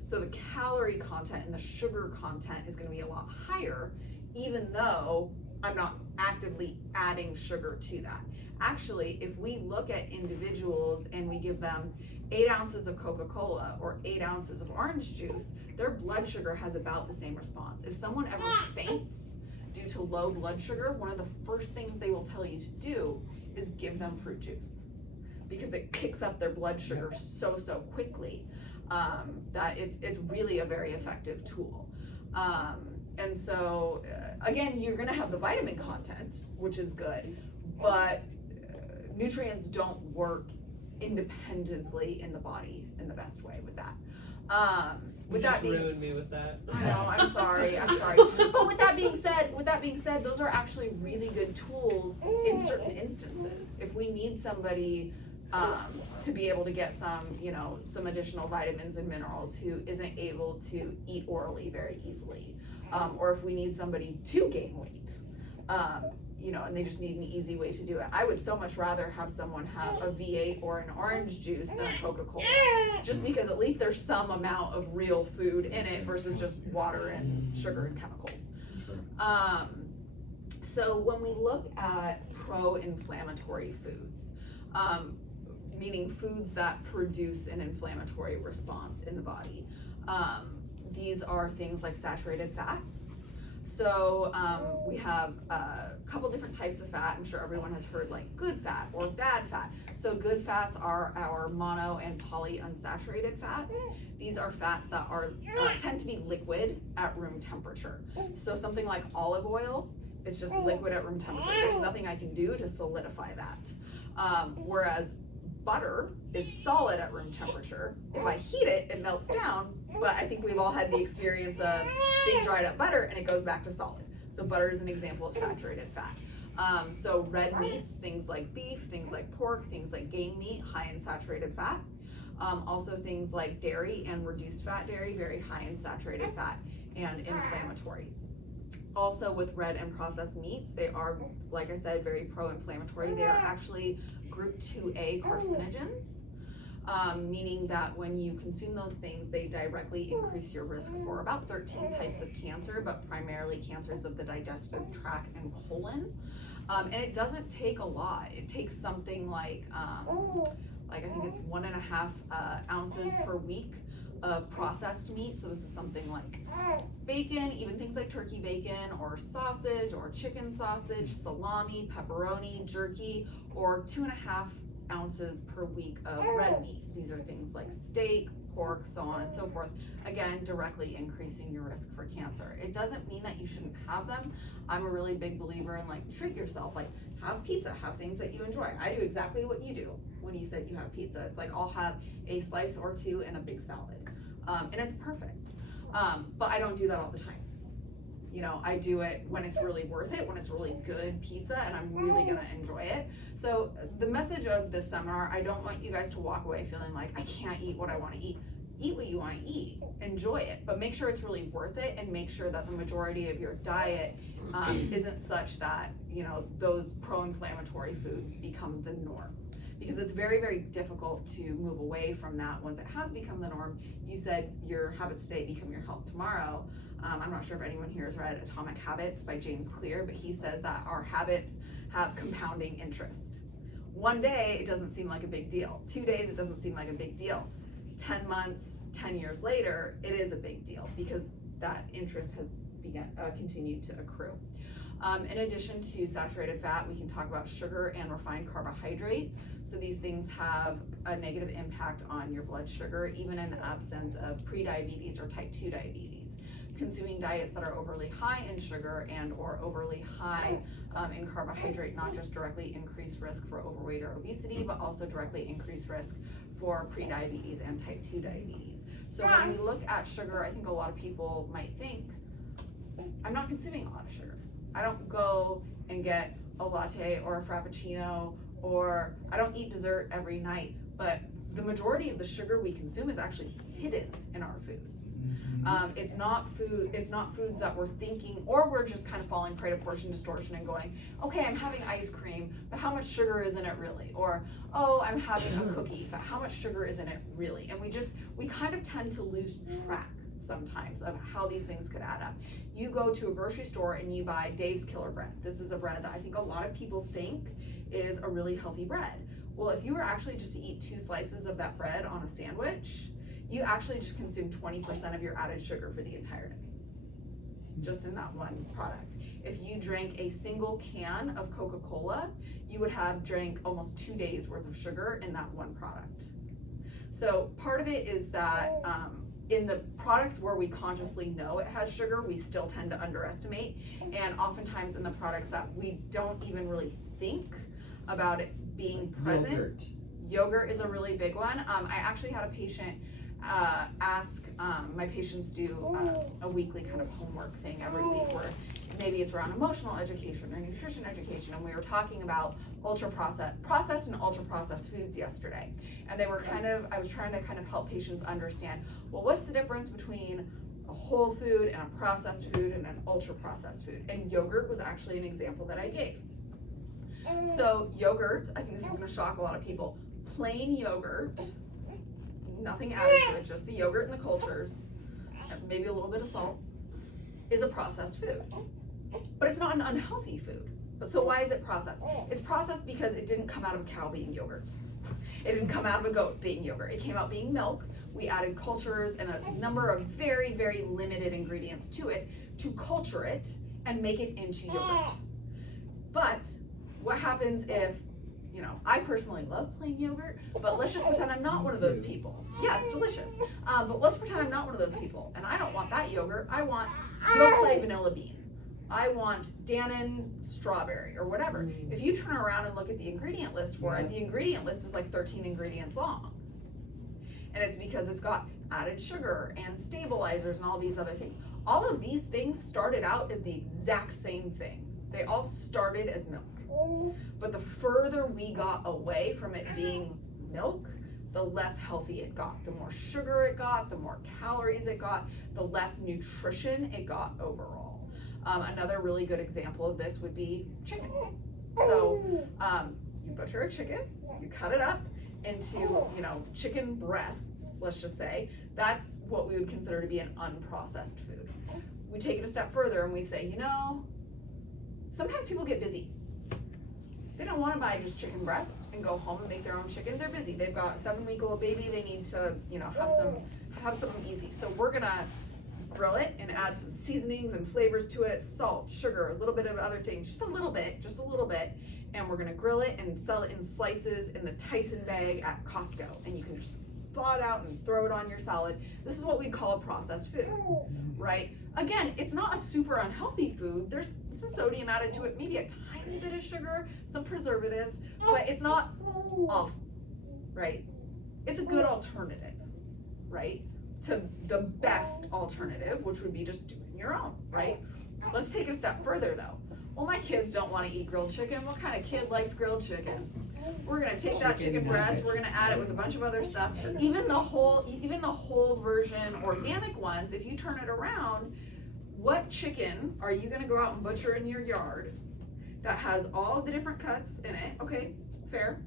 So the calorie content and the sugar content is gonna be a lot higher, even though I'm not actively adding sugar to that. Actually, if we look at individuals and we give them 8 ounces of Coca-Cola or 8 ounces of orange juice, their blood sugar has about the same response. If someone ever faints due to low blood sugar, one of the first things they will tell you to do is give them fruit juice because it kicks up their blood sugar so quickly that it's really a very effective tool. And so, again, you're gonna have the vitamin content, which is good, but nutrients don't work independently in the body in the best way with that. With You that just being, ruined me with that. I know, I'm sorry. But with that being said, those are actually really good tools in certain instances. If we need somebody to be able to get some additional vitamins and minerals who isn't able to eat orally very easily, or if we need somebody to gain weight, and they just need an easy way to do it. I would so much rather have someone have a V8 or an orange juice than a Coca-Cola, just because at least there's some amount of real food in it versus just water and sugar and chemicals. Sure. So when we look at pro-inflammatory foods, meaning foods that produce an inflammatory response in the body, these are things like saturated fat. So we have a couple different types of fat. I'm sure everyone has heard like good fat or bad fat. So good fats are our mono and polyunsaturated fats. These are fats that are tend to be liquid at room temperature. So something like olive oil, it's just liquid at room temperature. There's nothing I can do to solidify that. Whereas butter is solid at room temperature. If I heat it, it melts down, but I think we've all had the experience of seeing dried up butter and it goes back to solid. So butter is an example of saturated fat. So red meats, things like beef, things like pork, things like game meat, high in saturated fat. Also things like dairy and reduced fat dairy, very high in saturated fat and inflammatory. Also with red and processed meats, they are, like I said, very pro-inflammatory. They are actually group 2A carcinogens, meaning that when you consume those things, they directly increase your risk for about 13 types of cancer, but primarily cancers of the digestive tract and colon. And it doesn't take a lot. It takes something like I think it's 1.5 ounces per week of processed meat. So this is something like bacon, even things like turkey bacon or sausage or chicken sausage, salami, pepperoni, jerky, or 2.5 ounces per week of red meat. These are things like steak, pork, so on and so forth. Again, directly increasing your risk for cancer. It doesn't mean that you shouldn't have them. I'm a really big believer in like treat yourself, like have pizza, have things that you enjoy. I do exactly what you do when you said you have pizza. It's like I'll have a slice or two and a big salad. And it's perfect. But I don't do that all the time. I do it when it's really worth it, when it's really good pizza and I'm really gonna enjoy it. So the message of this seminar, I don't want you guys to walk away feeling like I can't eat what I wanna eat. Eat what you wanna eat, enjoy it, but make sure it's really worth it and make sure that the majority of your diet isn't such that, those pro-inflammatory foods become the norm. Because it's very, very difficult to move away from that once it has become the norm. You said your habits today become your health tomorrow. I'm not sure if anyone here has read Atomic Habits by James Clear, but he says that our habits have compounding interest. One day, it doesn't seem like a big deal. 2 days, it doesn't seem like a big deal. 10 months, 10 years later, it is a big deal because that interest has continued to accrue. In addition to saturated fat, we can talk about sugar and refined carbohydrate. So these things have a negative impact on your blood sugar, even in the absence of prediabetes or type 2 diabetes. Consuming diets that are overly high in sugar and or overly high in carbohydrate not just directly increase risk for overweight or obesity, but also directly increase risk for prediabetes and type 2 diabetes. So when we look at sugar, I think a lot of people might think, I'm not consuming a lot of sugar. I don't go and get a latte or a frappuccino, or I don't eat dessert every night, but the majority of the sugar we consume is actually hidden in our foods. It's not foods that we're thinking, or we're just kind of falling prey to portion distortion and going, okay, I'm having ice cream, but how much sugar is in it really? Or, oh, I'm having a cookie, but how much sugar is in it really? And we kind of tend to lose track sometimes of how these things could add up. You go to a grocery store and you buy Dave's Killer Bread. This is a bread that I think a lot of people think is a really healthy bread. Well, if you were actually just to eat 2 slices of that bread on a sandwich, you actually just consume 20% of your added sugar for the entire day, just in that one product. If you drank a single can of Coca-Cola, you would have drank almost 2 days worth of sugar in that one product. So part of it is that in the products where we consciously know it has sugar, we still tend to underestimate. And oftentimes in the products that we don't even really think about it being present, yogurt is a really big one. I actually had a patient ask, my patients do a weekly kind of homework thing every week where maybe it's around emotional education or nutrition education, and we were talking about processed and ultra processed foods yesterday. And they were I was trying to kind of help patients understand, well, what's the difference between a whole food and a processed food and an ultra processed food? And yogurt was actually an example that I gave. So yogurt, I think this is gonna shock a lot of people, plain yogurt, nothing added to it, just the yogurt and the cultures, maybe a little bit of salt, is a processed food. But it's not an unhealthy food. But so why is it processed? It's processed because it didn't come out of a cow being yogurt. It didn't come out of a goat being yogurt. It came out being milk. We added cultures and a number of very, very limited ingredients to it to culture it and make it into yogurt. But what happens if, you know, I personally love plain yogurt, but let's just pretend I'm not one of those people. Yeah, it's delicious. But let's pretend I'm not one of those people and I don't want that yogurt. I want Yoplait vanilla bean. I want Dannon strawberry or whatever. If you turn around and look at the ingredient list for it, the ingredient list is like 13 ingredients long. And it's because it's got added sugar and stabilizers and all these other things. All of these things started out as the exact same thing. They all started as milk. But the further we got away from it being milk, the less healthy it got. The more sugar it got, the more calories it got, the less nutrition it got overall. Another really good example of this would be chicken. So you butcher a chicken, you cut it up into, you know, chicken breasts, let's just say. That's what we would consider to be an unprocessed food. We take it a step further and we say, you know, sometimes people get busy. They don't want to buy just chicken breast and go home and make their own chicken. They're busy. They've got a 7-week-old baby. They need to, you know, have something easy. So we're gonna grill it and add some seasonings and flavors to it, salt, sugar, a little bit of other things, just a little bit. And we're gonna grill it and sell it in slices in the Tyson bag at Costco. And you can just thaw it out and throw it on your salad. This is what we call a processed food, right? Again, it's not a super unhealthy food. There's some sodium added to it, maybe a tiny bit of sugar, some preservatives, but it's not awful, right? It's a good alternative, right? To the best alternative, which would be just doing your own, right? Let's take it a step further though. Well, my kids don't want to eat grilled chicken. What kind of kid likes grilled chicken? We're gonna take that chicken breast, we're gonna add it with a bunch of other stuff. Even the whole version organic ones, if you turn it around, what chicken are you gonna go out and butcher in your yard that has all of the different cuts in it? Okay, fair.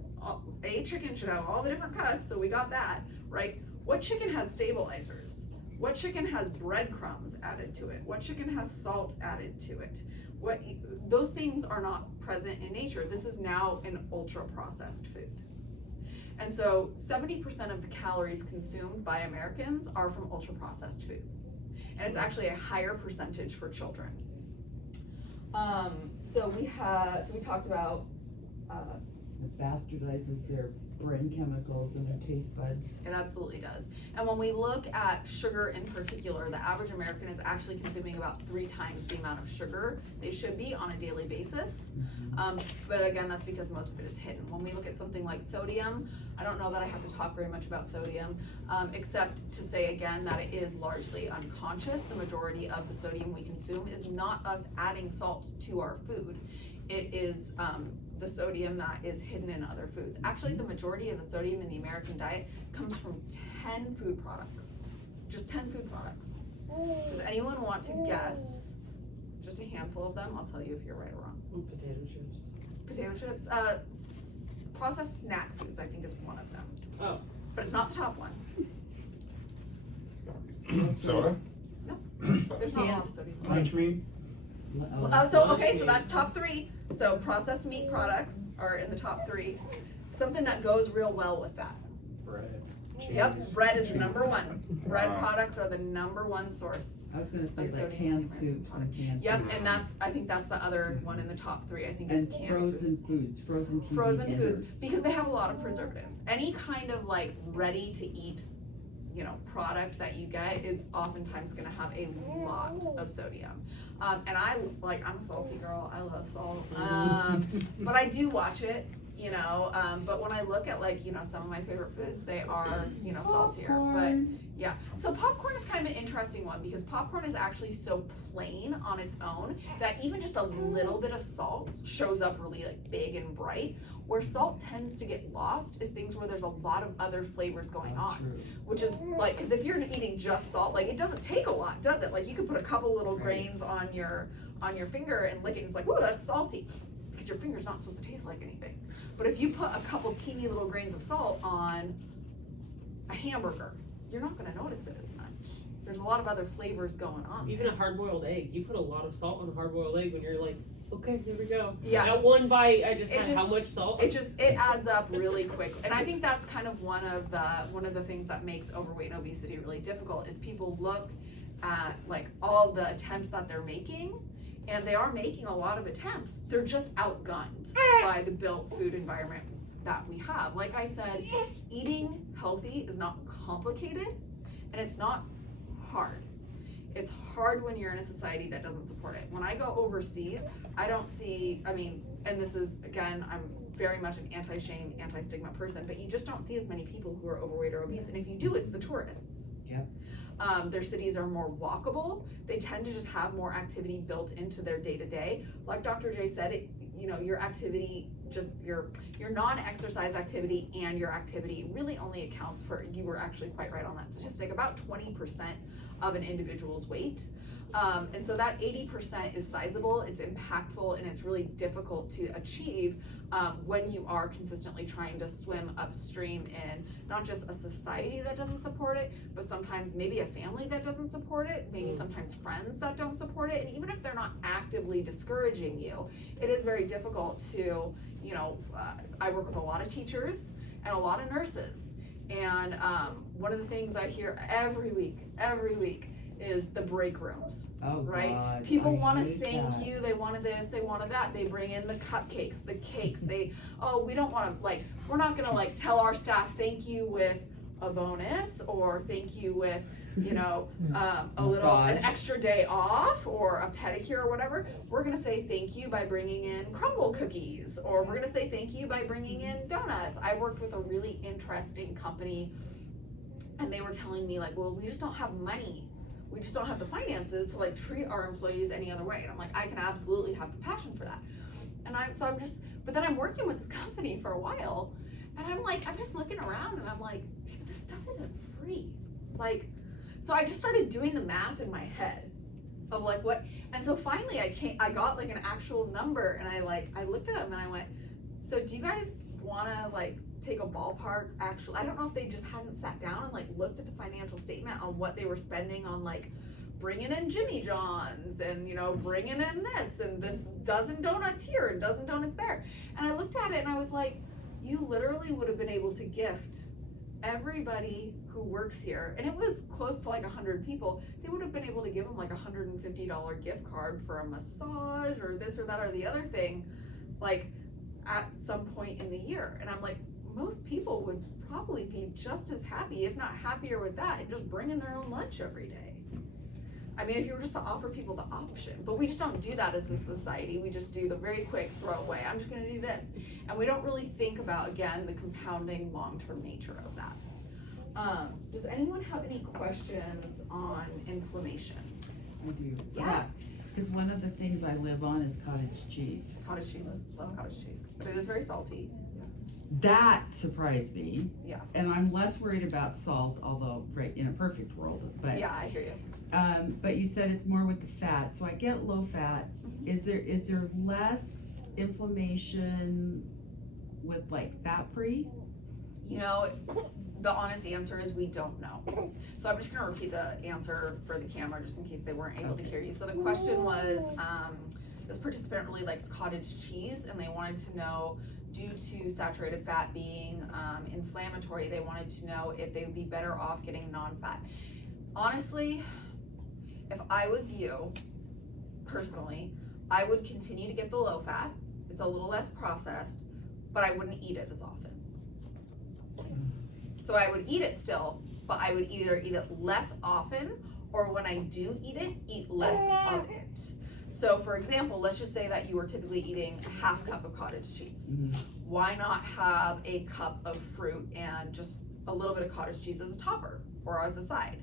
A chicken should have all the different cuts, so we got that, right? What chicken has stabilizers? What chicken has breadcrumbs added to it? What chicken has salt added to it? Those things are not present in nature. This is now an ultra processed food. And so 70% of the calories consumed by Americans are from ultra processed foods. And it's actually a higher percentage for children. So we talked about It bastardizes their brain chemicals and their taste buds. It absolutely does. And when we look at sugar in particular, the average American is actually consuming about 3 times the amount of sugar they should be on a daily basis. But again, that's because most of it is hidden. When we look at something like sodium, I don't know that I have to talk very much about sodium, except to say again that it is largely unconscious. The majority of the sodium we consume is not us adding salt to our food. It is the sodium that is hidden in other foods. Actually, the majority of the sodium in the American diet comes from 10 food products. Just 10 food products. Does anyone want to guess just a handful of them? I'll tell you if you're right or wrong. Potato chips. Potato chips. Processed snack foods, I think, is one of them. Oh. But it's not the top one. Soda? No. There's not a lot of sodium. Lunch meat? So that's top 3. So processed meat products are in the top 3. Something that goes real well with that. Bread. Yep, cheese, bread is cheese. number 1. Bread products are the number 1 source. I was gonna say of like sodium canned soups and canned Yep, foods. and I think that's the other one in the top 3. I think And it's canned frozen foods. foods, frozen TV Frozen dinners. foods, because they have a lot of preservatives. Any kind of like ready to eat product that you get is oftentimes going to have a lot of sodium. And I'm a salty girl. I love salt. But I do watch it, but when I look at some of my favorite foods, they are, saltier. But yeah, so popcorn is kind of an interesting one because popcorn is actually so plain on its own that even just a little bit of salt shows up really big and bright. Where salt tends to get lost is things where there's a lot of other flavors going on, which is because if you're eating just salt, it doesn't take a lot, does it? You could put a couple little grains on your finger and lick it, and it's like, whoa, that's salty, because your finger's not supposed to taste like anything. But if you put a couple teeny little grains of salt on a hamburger, you're not going to notice it as much. There's a lot of other flavors going on. Even a hard-boiled egg, you put a lot of salt on a hard-boiled egg when you're like, okay, here we go. Yeah. At one bite, I just had how much salt? It adds up really quick. And I think that's kind of one of the things that makes overweight and obesity really difficult is people look at all the attempts that they're making, and they are making a lot of attempts. They're just outgunned by the built food environment that we have. Like I said, eating healthy is not complicated, and it's not hard. It's hard when you're in a society that doesn't support it. When I go overseas, I don't see, and this is, again, I'm very much an anti-shame, anti-stigma person, but you just don't see as many people who are overweight or obese. And if you do, it's the tourists. Yep. Their cities are more walkable. They tend to just have more activity built into their day-to-day. Like Dr. J said, your activity, just your non-exercise activity and your activity really only accounts for, you were actually quite right on that statistic, about 20% of an individual's weight. And so that 80% is sizable, it's impactful, and it's really difficult to achieve when you are consistently trying to swim upstream in not just a society that doesn't support it, but sometimes maybe a family that doesn't support it, maybe sometimes friends that don't support it. And even if they're not actively discouraging you, it is very difficult to, I work with a lot of teachers and a lot of nurses. And one of the things I hear every week is the break rooms, right? God, People want to thank you. They wanted this, they wanted that. They bring in the cupcakes, the cakes. We don't want to, we're not going to tell our staff thank you with a bonus or thank you with, an extra day off or a pedicure or whatever. We're going to say thank you by bringing in crumble cookies, or we're going to say thank you by bringing in donuts. I worked with a really interesting company, and they were telling me we just don't have money. We just don't have the finances to treat our employees any other way. And I'm like, I can absolutely have compassion for that. And but then I'm working with this company for a while, and I'm just looking around, and I'm like, hey, but this stuff isn't free. So I just started doing the math in my head of what, and so finally I got an actual number, and I looked at them and I went, so do you guys want to take a ballpark actually? I don't know if they just hadn't sat down and looked at the financial statement on what they were spending on bringing in Jimmy John's and bringing in this and this dozen donuts here and dozen donuts there. And I looked at it and I was like, you literally would have been able to gift everybody who works here, and it was close to 100 people, they would have been able to give them a $150 gift card for a massage or this or that or the other thing at some point in the year. And I'm like, most people would probably be just as happy, if not happier with that, and just bring in their own lunch every day. If you were just to offer people the option, but we just don't do that as a society. We just do the very quick throwaway. I'm just going to do this. And we don't really think about, again, the compounding long-term nature of that. Does anyone have any questions on inflammation? I do. Yeah. Because one of the things I live on is cottage cheese. Cottage cheese is cottage cheese, but it is very salty. That surprised me. Yeah. And I'm less worried about salt, although in a perfect world. But yeah, I hear you. But you said it's more with the fat, so I get low fat. Mm-hmm. Is there less inflammation with fat free? The honest answer is we don't know. So I'm just going to repeat the answer for the camera just in case they weren't able to hear you. So the question was, this participant really likes cottage cheese, and they wanted to know, due to saturated fat being inflammatory, they wanted to know if they would be better off getting non-fat. Honestly, if I was you, personally, I would continue to get the low fat. It's a little less processed, but I wouldn't eat it as often. So I would eat it still, but I would either eat it less often, or when I do eat it, eat less of it. So for example, let's just say that you are typically eating a half cup of cottage cheese. Why not have a cup of fruit and just a little bit of cottage cheese as a topper or as a side?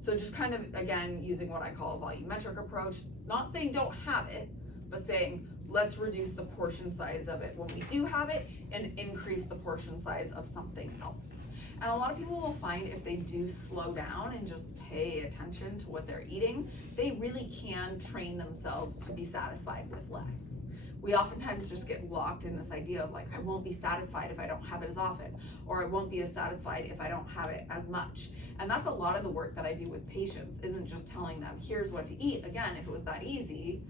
So just kind of, again, using what I call a volumetric approach, not saying don't have it, but saying let's reduce the portion size of it when we do have it and increase the portion size of something else. And a lot of people will find if they do slow down and just pay attention to what they're eating, they really can train themselves to be satisfied with less. We oftentimes just get locked in this idea of like, I won't be satisfied if I don't have it as often, or I won't be as satisfied if I don't have it as much. And that's a lot of the work that I do with patients, isn't just telling them, here's what to eat. Again, if it was that easy,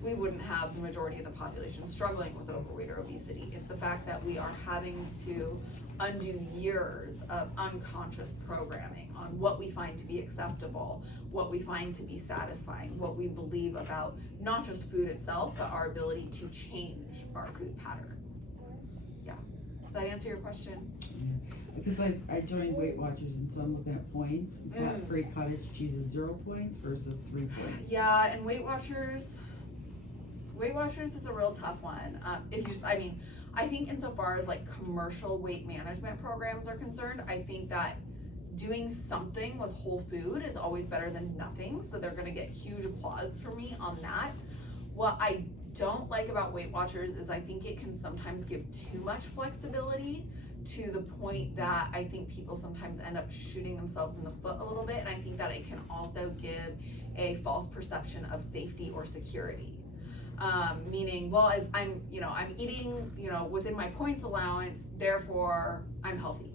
we wouldn't have the majority of the population struggling with overweight or obesity. It's the fact that we are having to undo years of unconscious programming on what we find to be acceptable, what we find to be satisfying, what we believe about not just food itself, but our ability to change our food patterns. Yeah. Does that answer your question? Because I joined Weight Watchers, and so I'm looking at points. Fat-free cottage cheese is 0 points versus 3 points. Yeah, and Weight Watchers is a real tough one. If you just, I think insofar as like commercial weight management programs are concerned, I think that doing something with whole food is always better than nothing. So they're gonna get huge applause from me on that. What I don't like about Weight Watchers is I think it can sometimes give too much flexibility to the point that I think people sometimes end up shooting themselves in the foot a little bit. And I think that it can also give a false perception of safety or security. Meaning, well, as I'm eating, within my points allowance, therefore I'm healthy.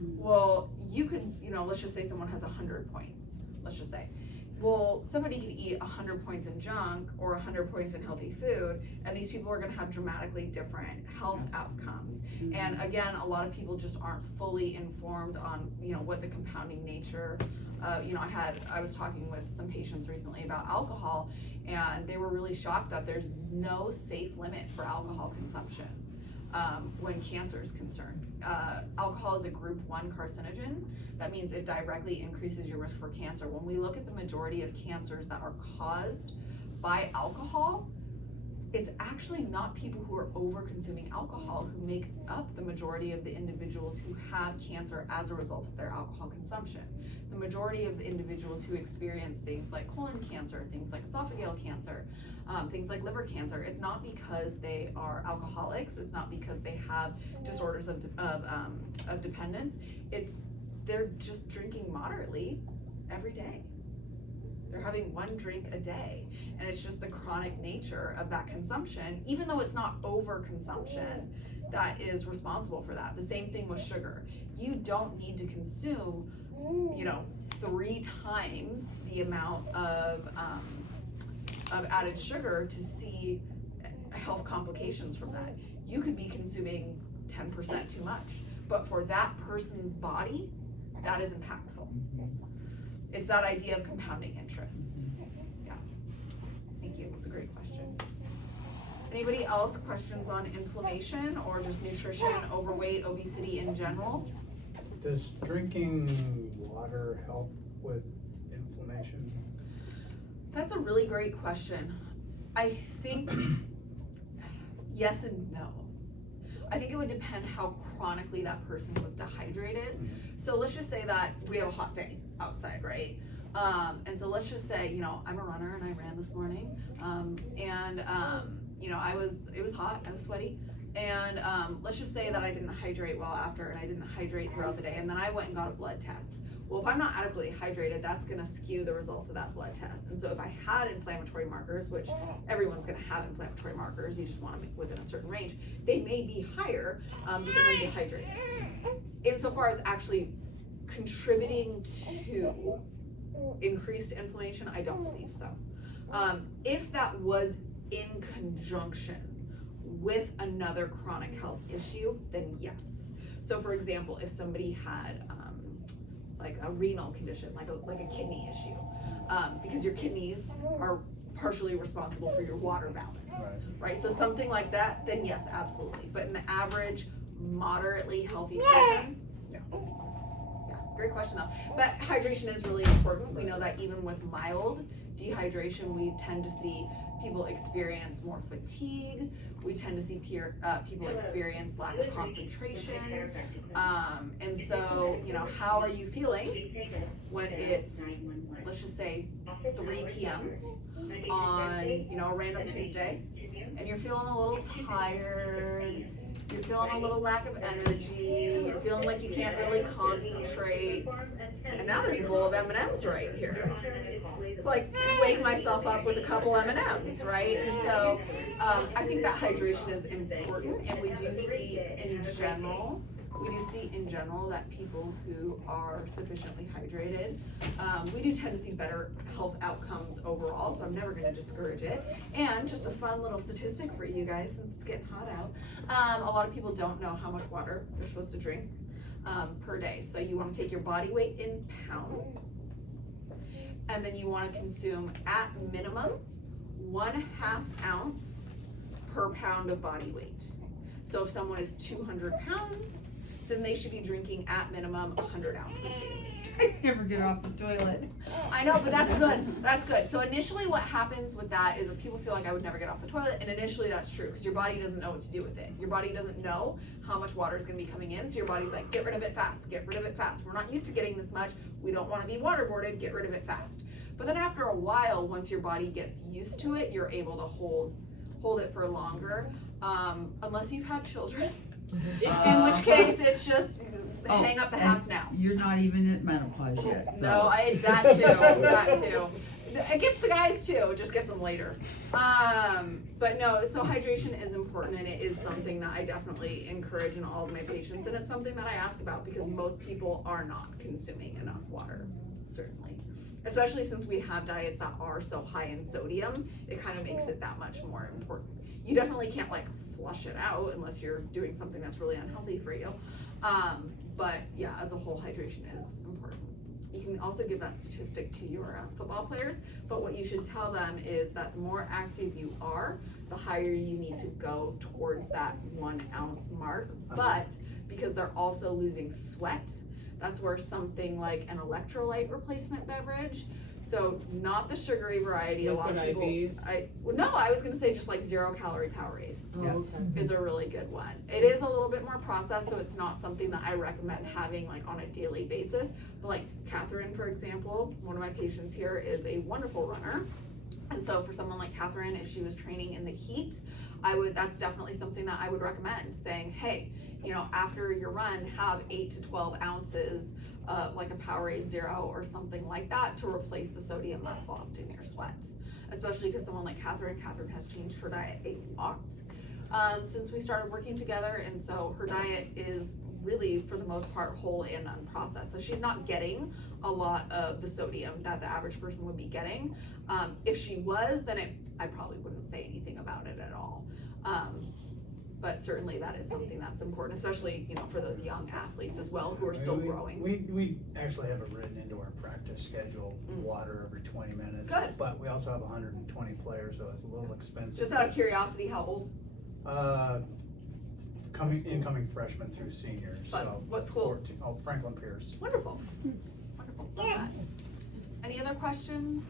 Well, you could, let's just say someone has 100 points, let's just say. Well, somebody could eat 100 points in junk or 100 points in healthy food, and these people are gonna have dramatically different health outcomes. And again, a lot of people just aren't fully informed on, what the compounding nature, I was talking with some patients recently about alcohol, and they were really shocked that there's no safe limit for alcohol consumption when cancer is concerned. Alcohol is a group 1 carcinogen. That means it directly increases your risk for cancer. When we look at the majority of cancers that are caused by alcohol, it's actually not people who are over consuming alcohol who make up the majority of the individuals who have cancer as a result of their alcohol consumption. The majority of the individuals who experience things like colon cancer, things like esophageal cancer, things like liver cancer, it's not because they are alcoholics, it's not because they have disorders of dependence, they're just drinking moderately every day. They're having 1 drink a day, and it's just the chronic nature of that consumption, even though it's not overconsumption that is responsible for that. The same thing with sugar. You don't need to consume, 3 times the amount of added sugar to see health complications from that. You could be consuming 10% too much, but for that person's body, that is impactful. It's that idea of compounding interest. Yeah. Thank you. It's a great question. Anybody else questions on inflammation or just nutrition, overweight, obesity in general? Does drinking water help with inflammation? That's a really great question. I think yes and no. I think it would depend how chronically that person was dehydrated. So let's just say that we have a hot day outside, right? And so let's just say, I'm a runner and I ran this morning. It was hot, I was sweaty. And let's just say that I didn't hydrate well after, and I didn't hydrate throughout the day, and then I went and got a blood test. Well, if I'm not adequately hydrated, that's gonna skew the results of that blood test. And so if I had inflammatory markers, which everyone's gonna have inflammatory markers, you just wanna be within a certain range, they may be higher because I'm dehydrated. Insofar as actually contributing to increased inflammation, I don't believe so. If that was in conjunction with another chronic health issue, then yes. So for example, if somebody had like a renal condition, like a kidney issue, because your kidneys are partially responsible for your water balance, right? So something like that, then yes, absolutely. But in the average, moderately healthy person, yeah, great question though. But hydration is really important. We know that even with mild dehydration, we tend to see people experience more fatigue. We tend to see people experience lack of concentration. And so, you know, how are you feeling when it's, let's just say 3 p.m. on, you know, a random Tuesday, and you're feeling a little tired, you're feeling a little lack of energy, you're feeling like you can't really concentrate, and now there's a bowl of M&Ms right here. It's like wake myself up with a couple M&Ms, right? And so I think that hydration is important, and we do see in general that people who are sufficiently hydrated, we do tend to see better health outcomes overall, so I'm never gonna discourage it. And just a fun little statistic for you guys, since it's getting hot out, a lot of people don't know how much water they're supposed to drink per day. So you wanna take your body weight in pounds, and then you wanna consume at minimum 1/2 ounce per pound of body weight. So if someone is 200 pounds, then they should be drinking at minimum 100 ounces. I never get off the toilet. I know, but that's good. That's good. So initially what happens with that is if people feel like I would never get off the toilet, and initially that's true because your body doesn't know what to do with it. Your body doesn't know how much water is going to be coming in, so your body's like, get rid of it fast, get rid of it fast. We're not used to getting this much. We don't want to be waterboarded, get rid of it fast. But then after a while, once your body gets used to it, you're able to hold it for longer, unless you've had children. In which case, it's just hang up the hats now. You're not even at menopause yet. So. No, that too. It gets the guys too, it just gets them later. But no, so hydration is important, and it is something that I definitely encourage in all of my patients, and it's something that I ask about because most people are not consuming enough water, certainly. Especially since we have diets that are so high in sodium, it kind of makes it that much more important. You definitely can't like flush it out unless you're doing something that's really unhealthy for you. But yeah, as a whole, hydration is important. You can also give that statistic to your football players, but what you should tell them is that the more active you are, the higher you need to go towards that 1 ounce mark. But because they're also losing sweat, that's where something like an electrolyte replacement beverage, so not the sugary variety, a lot of people, I was gonna say just like 0 calorie Powerade. Yeah. Is a really good one. It is a little bit more processed, so it's not something that I recommend having like on a daily basis. But like Catherine, for example, one of my patients here is a wonderful runner. And so for someone like Catherine, if she was training in the heat, that's definitely something that I would recommend, saying, hey, you know, after your run, have 8 to 12 ounces of like a Powerade Zero or something like that to replace the sodium that's lost in your sweat. Especially because someone like Catherine has changed her diet a lot since we started working together, and so her diet is really, for the most part, whole and unprocessed. So she's not getting a lot of the sodium that the average person would be getting. If she was, then I probably wouldn't say anything about it at all. But certainly that is something that's important, especially, you know, for those young athletes as well who are still growing. We actually have it written into our practice schedule, water every 20 minutes. Good. But we also have 120 players, so it's a little expensive. Just out of curiosity, how old? Incoming freshmen through seniors. But so what school? 14, Franklin Pierce. Wonderful. Wonderful. Love that. Any other questions?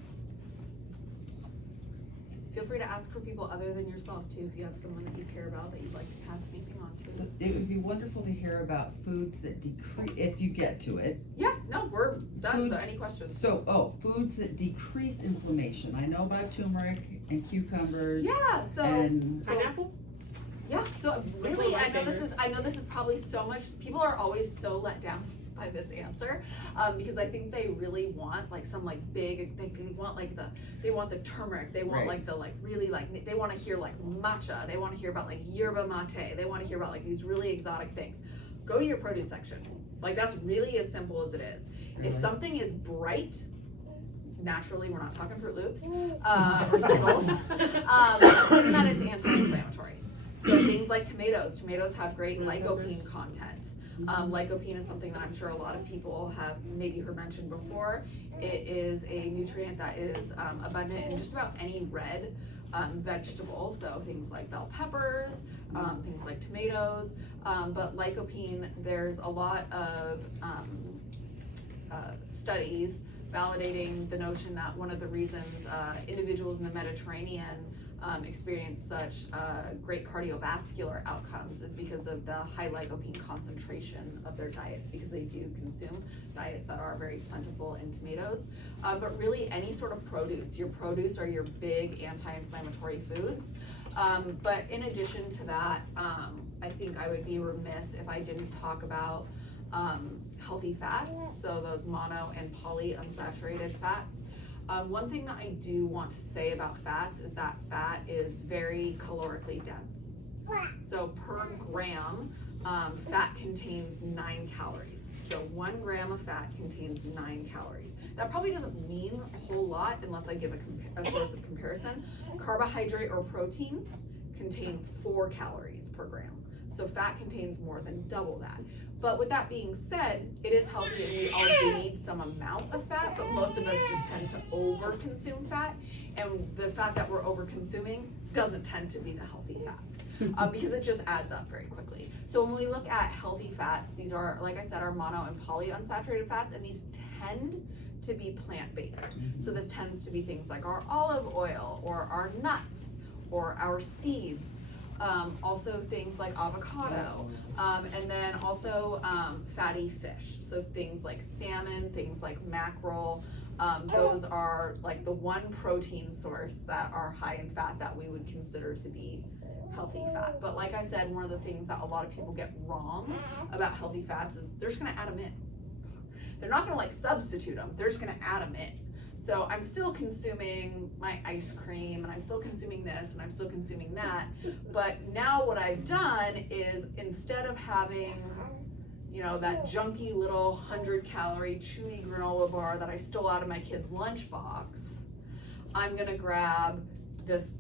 Feel free to ask for people other than yourself too, if you have someone that you care about that you'd like to pass anything on So to. it would be wonderful to hear about foods that decrease, if you get to it. Yeah, no, we're done, so Foods- any questions? So, foods that decrease inflammation. I know about turmeric and cucumbers Yeah, so and Pineapple? yeah, so That's really, one of my I know this is probably so much, people are always so let down by this answer, because I think they really want like some like big, they want like they want the turmeric, they want Right. like the like really like, they want to hear like matcha, they want to hear about like yerba mate, they want to hear about like these really exotic things. Go to your produce section. Like that's really as simple as it is. If something is bright, naturally, we're not talking Fruit Loops, or Skittles, assume that it's anti-inflammatory. So things like tomatoes have great lycopene content. Lycopene is something that I'm sure a lot of people have maybe heard mentioned before. It is a nutrient that is abundant in just about any red vegetable, so things like bell peppers, things like tomatoes, but lycopene, there's a lot of studies validating the notion that one of the reasons individuals in the Mediterranean experience such great cardiovascular outcomes is because of the high lycopene concentration of their diets, because they do consume diets that are very plentiful in tomatoes. But really any sort of produce. Your produce are your big anti-inflammatory foods. But in addition to that, I think I would be remiss if I didn't talk about healthy fats, so those mono and polyunsaturated fats. One thing that I do want to say about fats is that fat is very calorically dense. So per gram, fat contains 9 calories. So 1 gram of fat contains 9 calories. That probably doesn't mean a whole lot unless I give a source of comparison. Carbohydrate or protein contain 4 calories per gram. So fat contains more than double that. But with that being said, it is healthy and we all do need some amount of fat, but most of us just tend to over-consume fat. And the fat that we're over-consuming doesn't tend to be the healthy fats because it just adds up very quickly. So when we look at healthy fats, these are, like I said, our mono and polyunsaturated fats, and these tend to be plant-based. So this tends to be things like our olive oil or our nuts or our seeds. Also things like avocado, and then also fatty fish. So things like salmon, things like mackerel, those are like the one protein source that are high in fat that we would consider to be healthy fat. But like I said, one of the things that a lot of people get wrong about healthy fats is they're just gonna add them in. They're not gonna like substitute them, they're just gonna add them in. So I'm still consuming my ice cream and I'm still consuming this and I'm still consuming that. But now what I've done is instead of having, you know, that junky little 100-calorie chewy granola bar that I stole out of my kid's lunchbox, I'm gonna grab this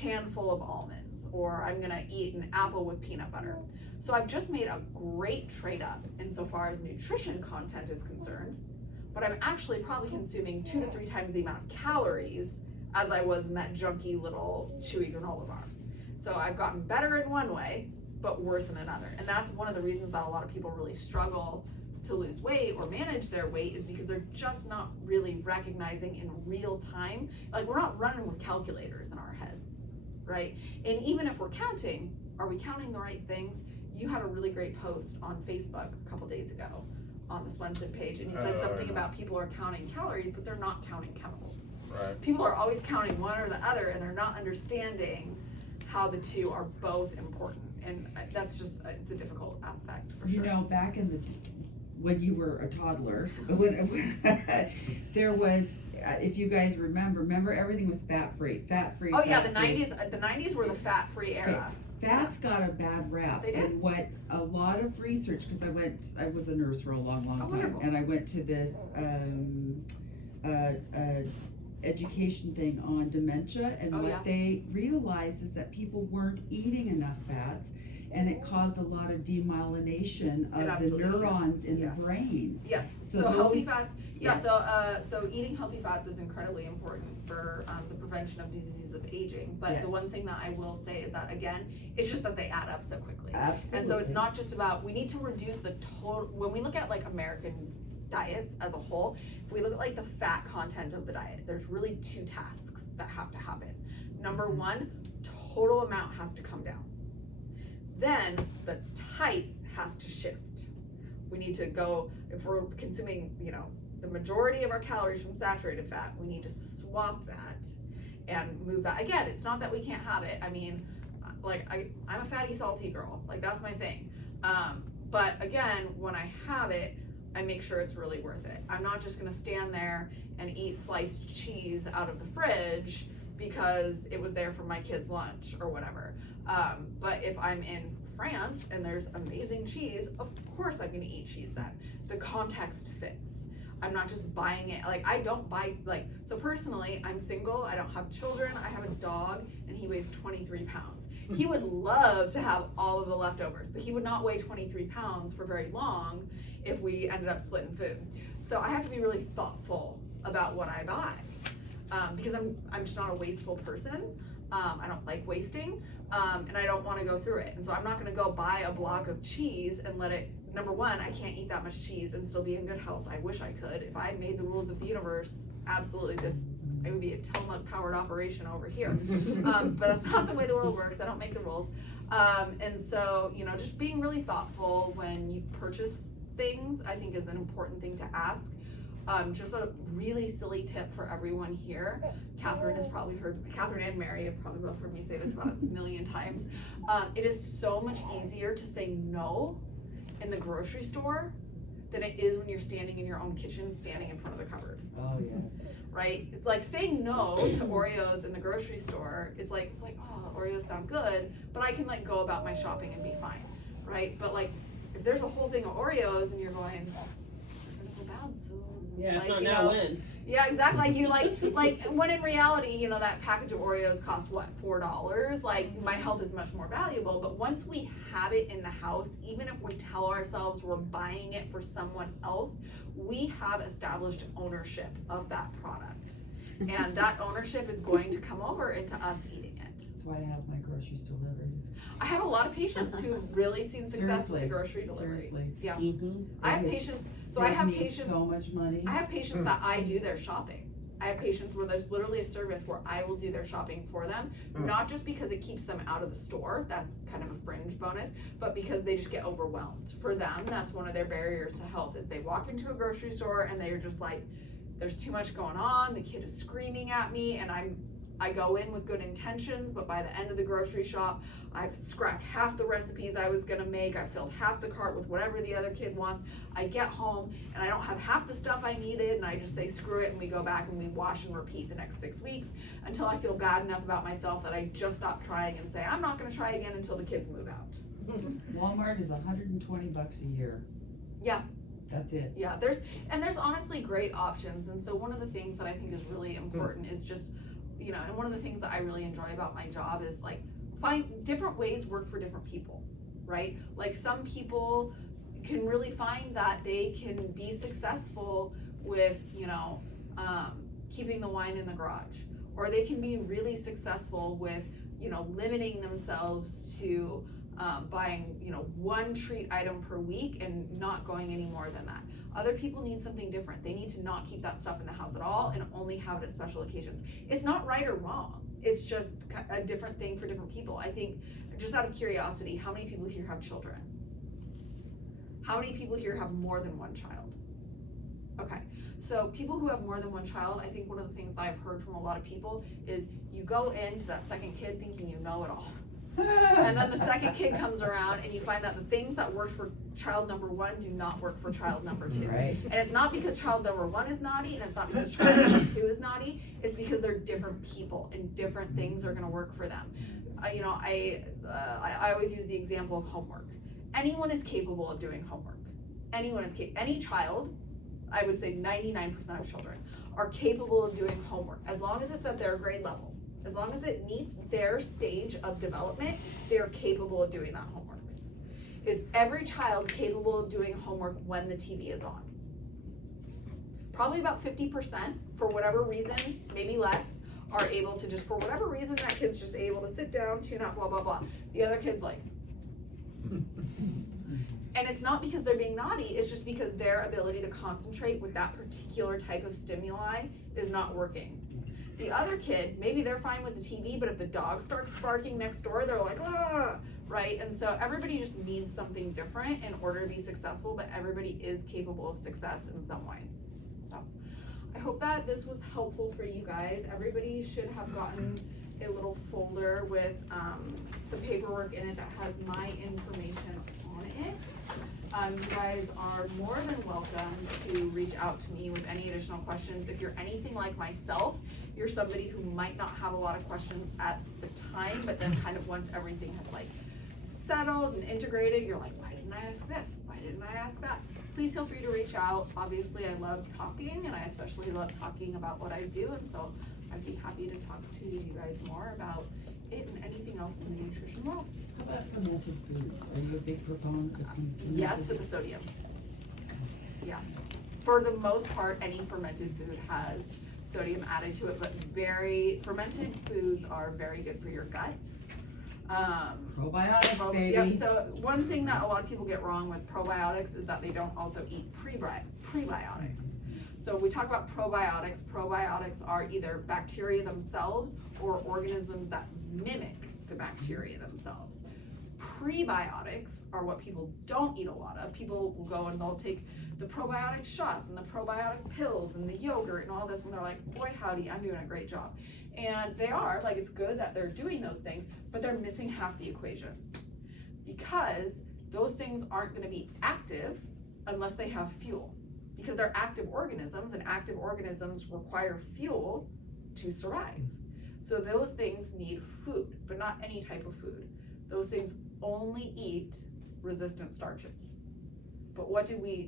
handful of almonds, or I'm gonna eat an apple with peanut butter. So I've just made a great trade up insofar as nutrition content is concerned, but I'm actually probably consuming 2 to 3 times the amount of calories as I was in that junky little chewy granola bar. So I've gotten better in one way, but worse in another. And that's one of the reasons that a lot of people really struggle to lose weight or manage their weight, is because they're just not really recognizing in real time. Like, we're not running with calculators in our heads, right? And even if we're counting, are we counting the right things? You had a really great post on Facebook a couple days ago on the Swenson page, and you said something about people are counting calories, but they're not counting chemicals. Right. People are always counting one or the other, and they're not understanding how the two are both important. And that's just, it's a difficult aspect for sure. You know, back in the, when you were a toddler, there was, if you guys remember everything was fat-free. Oh yeah, the 90s were the fat-free era. Okay. Fats got a bad rap. They did. And what a lot of research, because I was a nurse for a long time, wonderful. and I went to this education thing on dementia, and what they realized is that people weren't eating enough fats, and it caused a lot of demyelination of the neurons in the brain. Yes. So healthy fats. Yes. So eating healthy fats is incredibly important for the prevention of diseases of aging. But the one thing that I will say is that, again, it's just that they add up so quickly. Absolutely. And so it's not just about, we need to reduce the total. When we look at like American diets as a whole, if we look at like the fat content of the diet, there's really 2 tasks that have to happen. Number 1, total amount has to come down. Then the type has to shift. We need to go, if we're consuming, you know, the majority of our calories from saturated fat, we need to swap that and move that. Again, it's not that we can't have it. I mean, like I'm a fatty, salty girl. Like, that's my thing. But again, when I have it, I make sure it's really worth it. I'm not just gonna stand there and eat sliced cheese out of the fridge because it was there for my kid's lunch or whatever. But if I'm in France and there's amazing cheese, of course I'm gonna eat cheese then. The context fits. I'm not just buying it. Like, I don't buy, like, so personally, I'm single, I don't have children, I have a dog, and he weighs 23 pounds. He would love to have all of the leftovers, but he would not weigh 23 pounds for very long if we ended up splitting food. So I have to be really thoughtful about what I buy, because I'm just not a wasteful person. I don't like wasting, and I don't want to go through it. And so I'm not going to go buy a block of cheese and let it, number one, I can't eat that much cheese and still be in good health. I wish I could. If I made the rules of the universe, absolutely it would be a Tillamook powered operation over here. But that's not the way the world works. I don't make the rules. And so, you know, just being really thoughtful when you purchase things, I think is an important thing to ask. Just a really silly tip for everyone here. Catherine and Mary have probably both heard me say this about 1,000,000 times. It is so much easier to say no in the grocery store than it is when you're standing in your own kitchen, standing in front of the cupboard. Oh, yes. Right? It's like saying no to Oreos in the grocery store. It's like, oh, Oreos sound good, but I can like go about my shopping and be fine, right? But like, if there's a whole thing of Oreos and you're going, I'm gonna go bad soon. Yeah, like, if not you now, know, when? Yeah, exactly. Like you like when in reality, you know, that package of Oreos costs what, $4? Like my health is much more valuable. But once we have it in the house, even if we tell ourselves we're buying it for someone else, we have established ownership of that product. And that ownership is going to come over into us eating it. That's why I have my groceries delivered. I have a lot of patients who've really seen success with the grocery delivery. Seriously. Yeah. Mm-hmm. I have patients, so I have patients. So much money. I have patients that I do their shopping. I have patients where there's literally a service where I will do their shopping for them, not just because it keeps them out of the store, that's kind of a fringe bonus, but because they just get overwhelmed. For them, that's one of their barriers to health is they walk into a grocery store and they're just like, there's too much going on, the kid is screaming at me, and I go in with good intentions, but by the end of the grocery shop, I've scrapped half the recipes I was gonna make, I filled half the cart with whatever the other kid wants. I get home and I don't have half the stuff I needed, and I just say screw it, and we go back and we wash and repeat the next 6 weeks until I feel bad enough about myself that I just stop trying and say I'm not gonna try again until the kids move out. Walmart is $120 a year. Yeah. That's it. Yeah, there's honestly great options, and so one of the things that I think is really important is just, you know, and one of the things that I really enjoy about my job is like find different ways work for different people, right? Like some people can really find that they can be successful with, you know, keeping the wine in the garage, or they can be really successful with, you know, limiting themselves to buying, you know, one treat item per week and not going any more than that. Other people need something different. They need to not keep that stuff in the house at all and only have it at special occasions. It's not right or wrong. It's just a different thing for different people. I think, just out of curiosity, how many people here have children? How many people here have more than one child? Okay, so people who have more than one child, I think one of the things that I've heard from a lot of people is you go into that second kid thinking you know it all. And then the second kid comes around and you find that the things that worked for child number one do not work for child number two. Right. And it's not because child number one is naughty, and it's not because child number two is naughty. It's because they're different people and different things are going to work for them. You know, I always use the example of homework. Anyone is capable of doing homework. Anyone is capable. Any child, I would say 99% of children, are capable of doing homework as long as it's at their grade level. As long as it meets their stage of development, they are capable of doing that homework. Is every child capable of doing homework when the TV is on? Probably about 50%, for whatever reason, maybe less, are able to just, for whatever reason, that kid's just able to sit down, tune out, blah, blah, blah. The other kid's like, and it's not because they're being naughty, it's just because their ability to concentrate with that particular type of stimuli is not working. The other kid, maybe they're fine with the TV, but if the dog starts barking next door, they're like, ah, right? And so everybody just needs something different in order to be successful, but everybody is capable of success in some way. So I hope that this was helpful for you guys. Everybody should have gotten a little folder with some paperwork in it that has my information on it. You guys are more than welcome to reach out to me with any additional questions. If you're anything like myself, you're somebody who might not have a lot of questions at the time, but then kind of once everything has like settled and integrated, you're like, why didn't I ask this? Why didn't I ask that? Please feel free to reach out. Obviously, I love talking, and I especially love talking about what I do, and so I'd be happy to talk to you guys more about it and anything else in the nutrition world. How about fermented foods? Are you a big proponent of fermented? Yes, but the sodium. Yeah. For the most part, any fermented food has sodium added to it, but fermented foods are very good for your gut. Probiotics, baby. Yep, so one thing that a lot of people get wrong with probiotics is that they don't also eat prebiotics. So we talk about probiotics. Probiotics are either bacteria themselves or organisms that mimic the bacteria themselves. Prebiotics are what people don't eat a lot of. People will go and they'll take the probiotic shots and the probiotic pills and the yogurt and all this, and they're like, boy howdy, I'm doing a great job. And they are, like, it's good that they're doing those things, but they're missing half the equation, because those things aren't going to be active unless they have fuel, because they're active organisms, and active organisms require fuel to survive. So those things need food, but not any type of food. Those things only eat resistant starches. But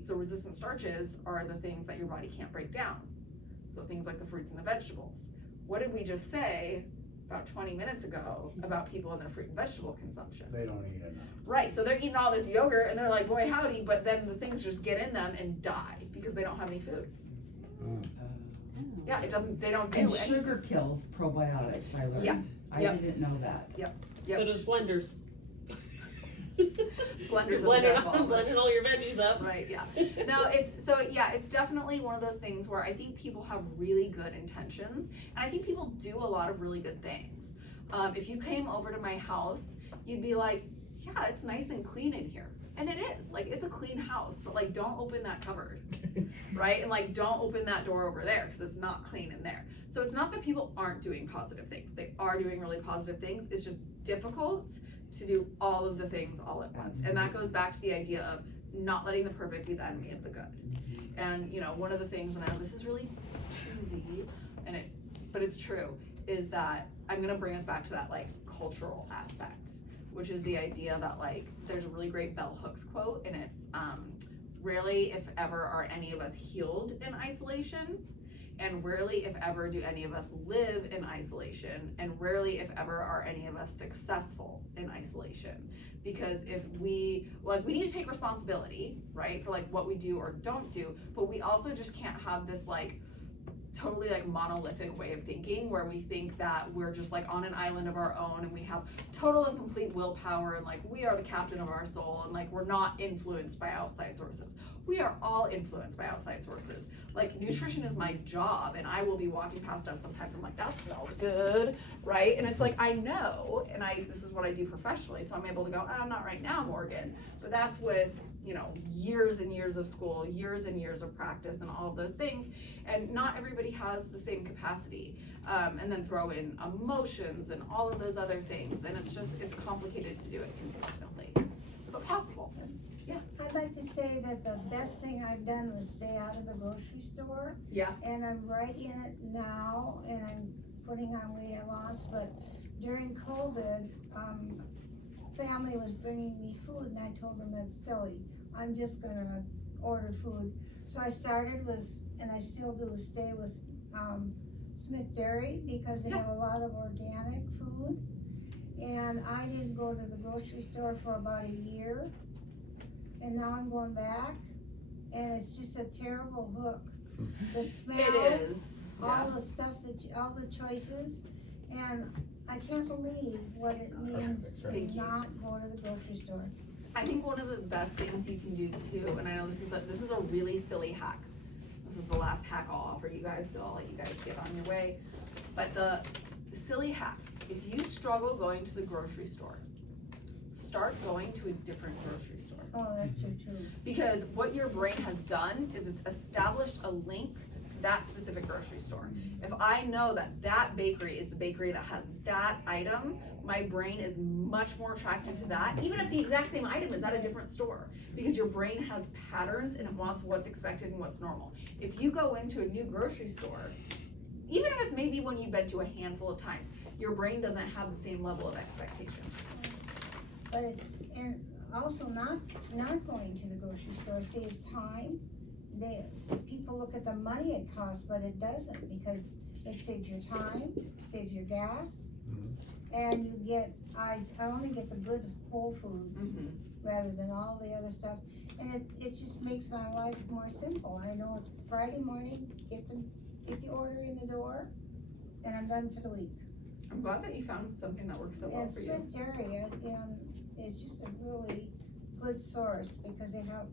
so resistant starches are the things that your body can't break down. So things like the fruits and the vegetables. What did we just say about 20 minutes ago about people and their fruit and vegetable consumption? They don't eat enough. Right, so they're eating all this yogurt and they're like, boy howdy, but then the things just get in them and die because they don't have any food. Yeah, they don't do And anything. sugar kills probiotics, I learned. Yeah. I Yep. didn't know that. Yep. So does blenders. Blenders of blending, the devil almost. blending all your veggies up. Right, yeah. No, it's definitely one of those things where I think people have really good intentions, and I think people do a lot of really good things. If you came over to my house, you'd be like, yeah, it's nice and clean in here. And it is, like, it's a clean house, but like, don't open that cupboard, right? And like, don't open that door over there because it's not clean in there. So it's not that people aren't doing positive things. They are doing really positive things. It's just difficult to do all of the things all at once. And that goes back to the idea of not letting the perfect be the enemy of the good. And you know, one of the things, and I know this is really cheesy, but it's true, is that I'm gonna bring us back to that like cultural aspect, which is the idea that like, there's a really great Bell Hooks quote, and it's rarely if ever are any of us healed in isolation, and rarely if ever do any of us live in isolation, and rarely if ever are any of us successful in isolation. Because if we need to take responsibility, right, for like what we do or don't do, but we also just can't have this like totally like monolithic way of thinking where we think that we're just like on an island of our own and we have total and complete willpower and like we are the captain of our soul and like we're not influenced by outside sources. We are all influenced by outside sources. Like nutrition is my job, and I will be walking past stuff sometimes I'm like, that smells good, right? And it's like, I know, and this is what I do professionally, so I'm able to go, oh, not right now, Morgan. But that's with, you know, years and years of school, years and years of practice and all of those things. And not everybody has the same capacity. And then throw in emotions and all of those other things. And it's complicated to do it consistently, but possible. Yeah. I'd like to say that the best thing I've done was stay out of the grocery store. Yeah. And I'm right in it now, and I'm putting on weight I lost, but during COVID, family was bringing me food, and I told them that's silly. I'm just gonna order food. So I started with, and I still do, stay with Smith Dairy because they have a lot of organic food. And I didn't go to the grocery store for about a year. And now I'm going back, and it's just a terrible hook. The smells, It is. all the stuff all the choices, and I can't believe what it means to Thank you. not go to the grocery store. I think one of the best things you can do too, and I know this is a really silly hack. This is the last hack I'll offer you guys, so I'll let you guys get on your way. But the silly hack, if you struggle going to the grocery store, start going to a different grocery store. Oh, that's true too. Because what your brain has done is it's established a link to that specific grocery store. If I know that that bakery is the bakery that has that item, my brain is much more attracted to that, even if the exact same item is at a different store, because your brain has patterns and it wants what's expected and what's normal. If you go into a new grocery store, even if it's maybe one you've been to a handful of times, your brain doesn't have the same level of expectation. But and also not going to the grocery store saves time. People look at the money it costs, but it doesn't, because it saves your time, saves your gas, and you get, I only get the good whole foods rather than all the other stuff, and it just makes my life more simple. I know Friday morning, get the order in the door, and I'm done for the week. I'm glad that you found something that works so well And for you. Smith Dairy, is just a really good source because they have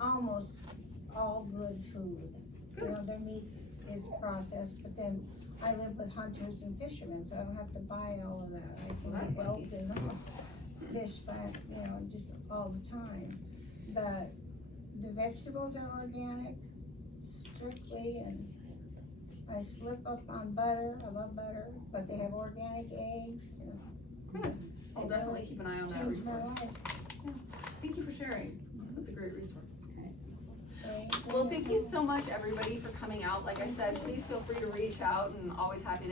almost all good food. You know, their meat is processed, but then I live with hunters and fishermen, so I don't have to buy all of that. I Well, can that's get elk lucky. and fish back, just all the time. But the vegetables are organic, strictly, and I slip up on butter. I love butter, but they have organic eggs. Good. I'll definitely keep an eye on that Changed my resource. life. Thank you for sharing. That's a great resource. So, Well, thank you so much, everybody, for coming out. Like I said, please feel free to reach out, and always happy to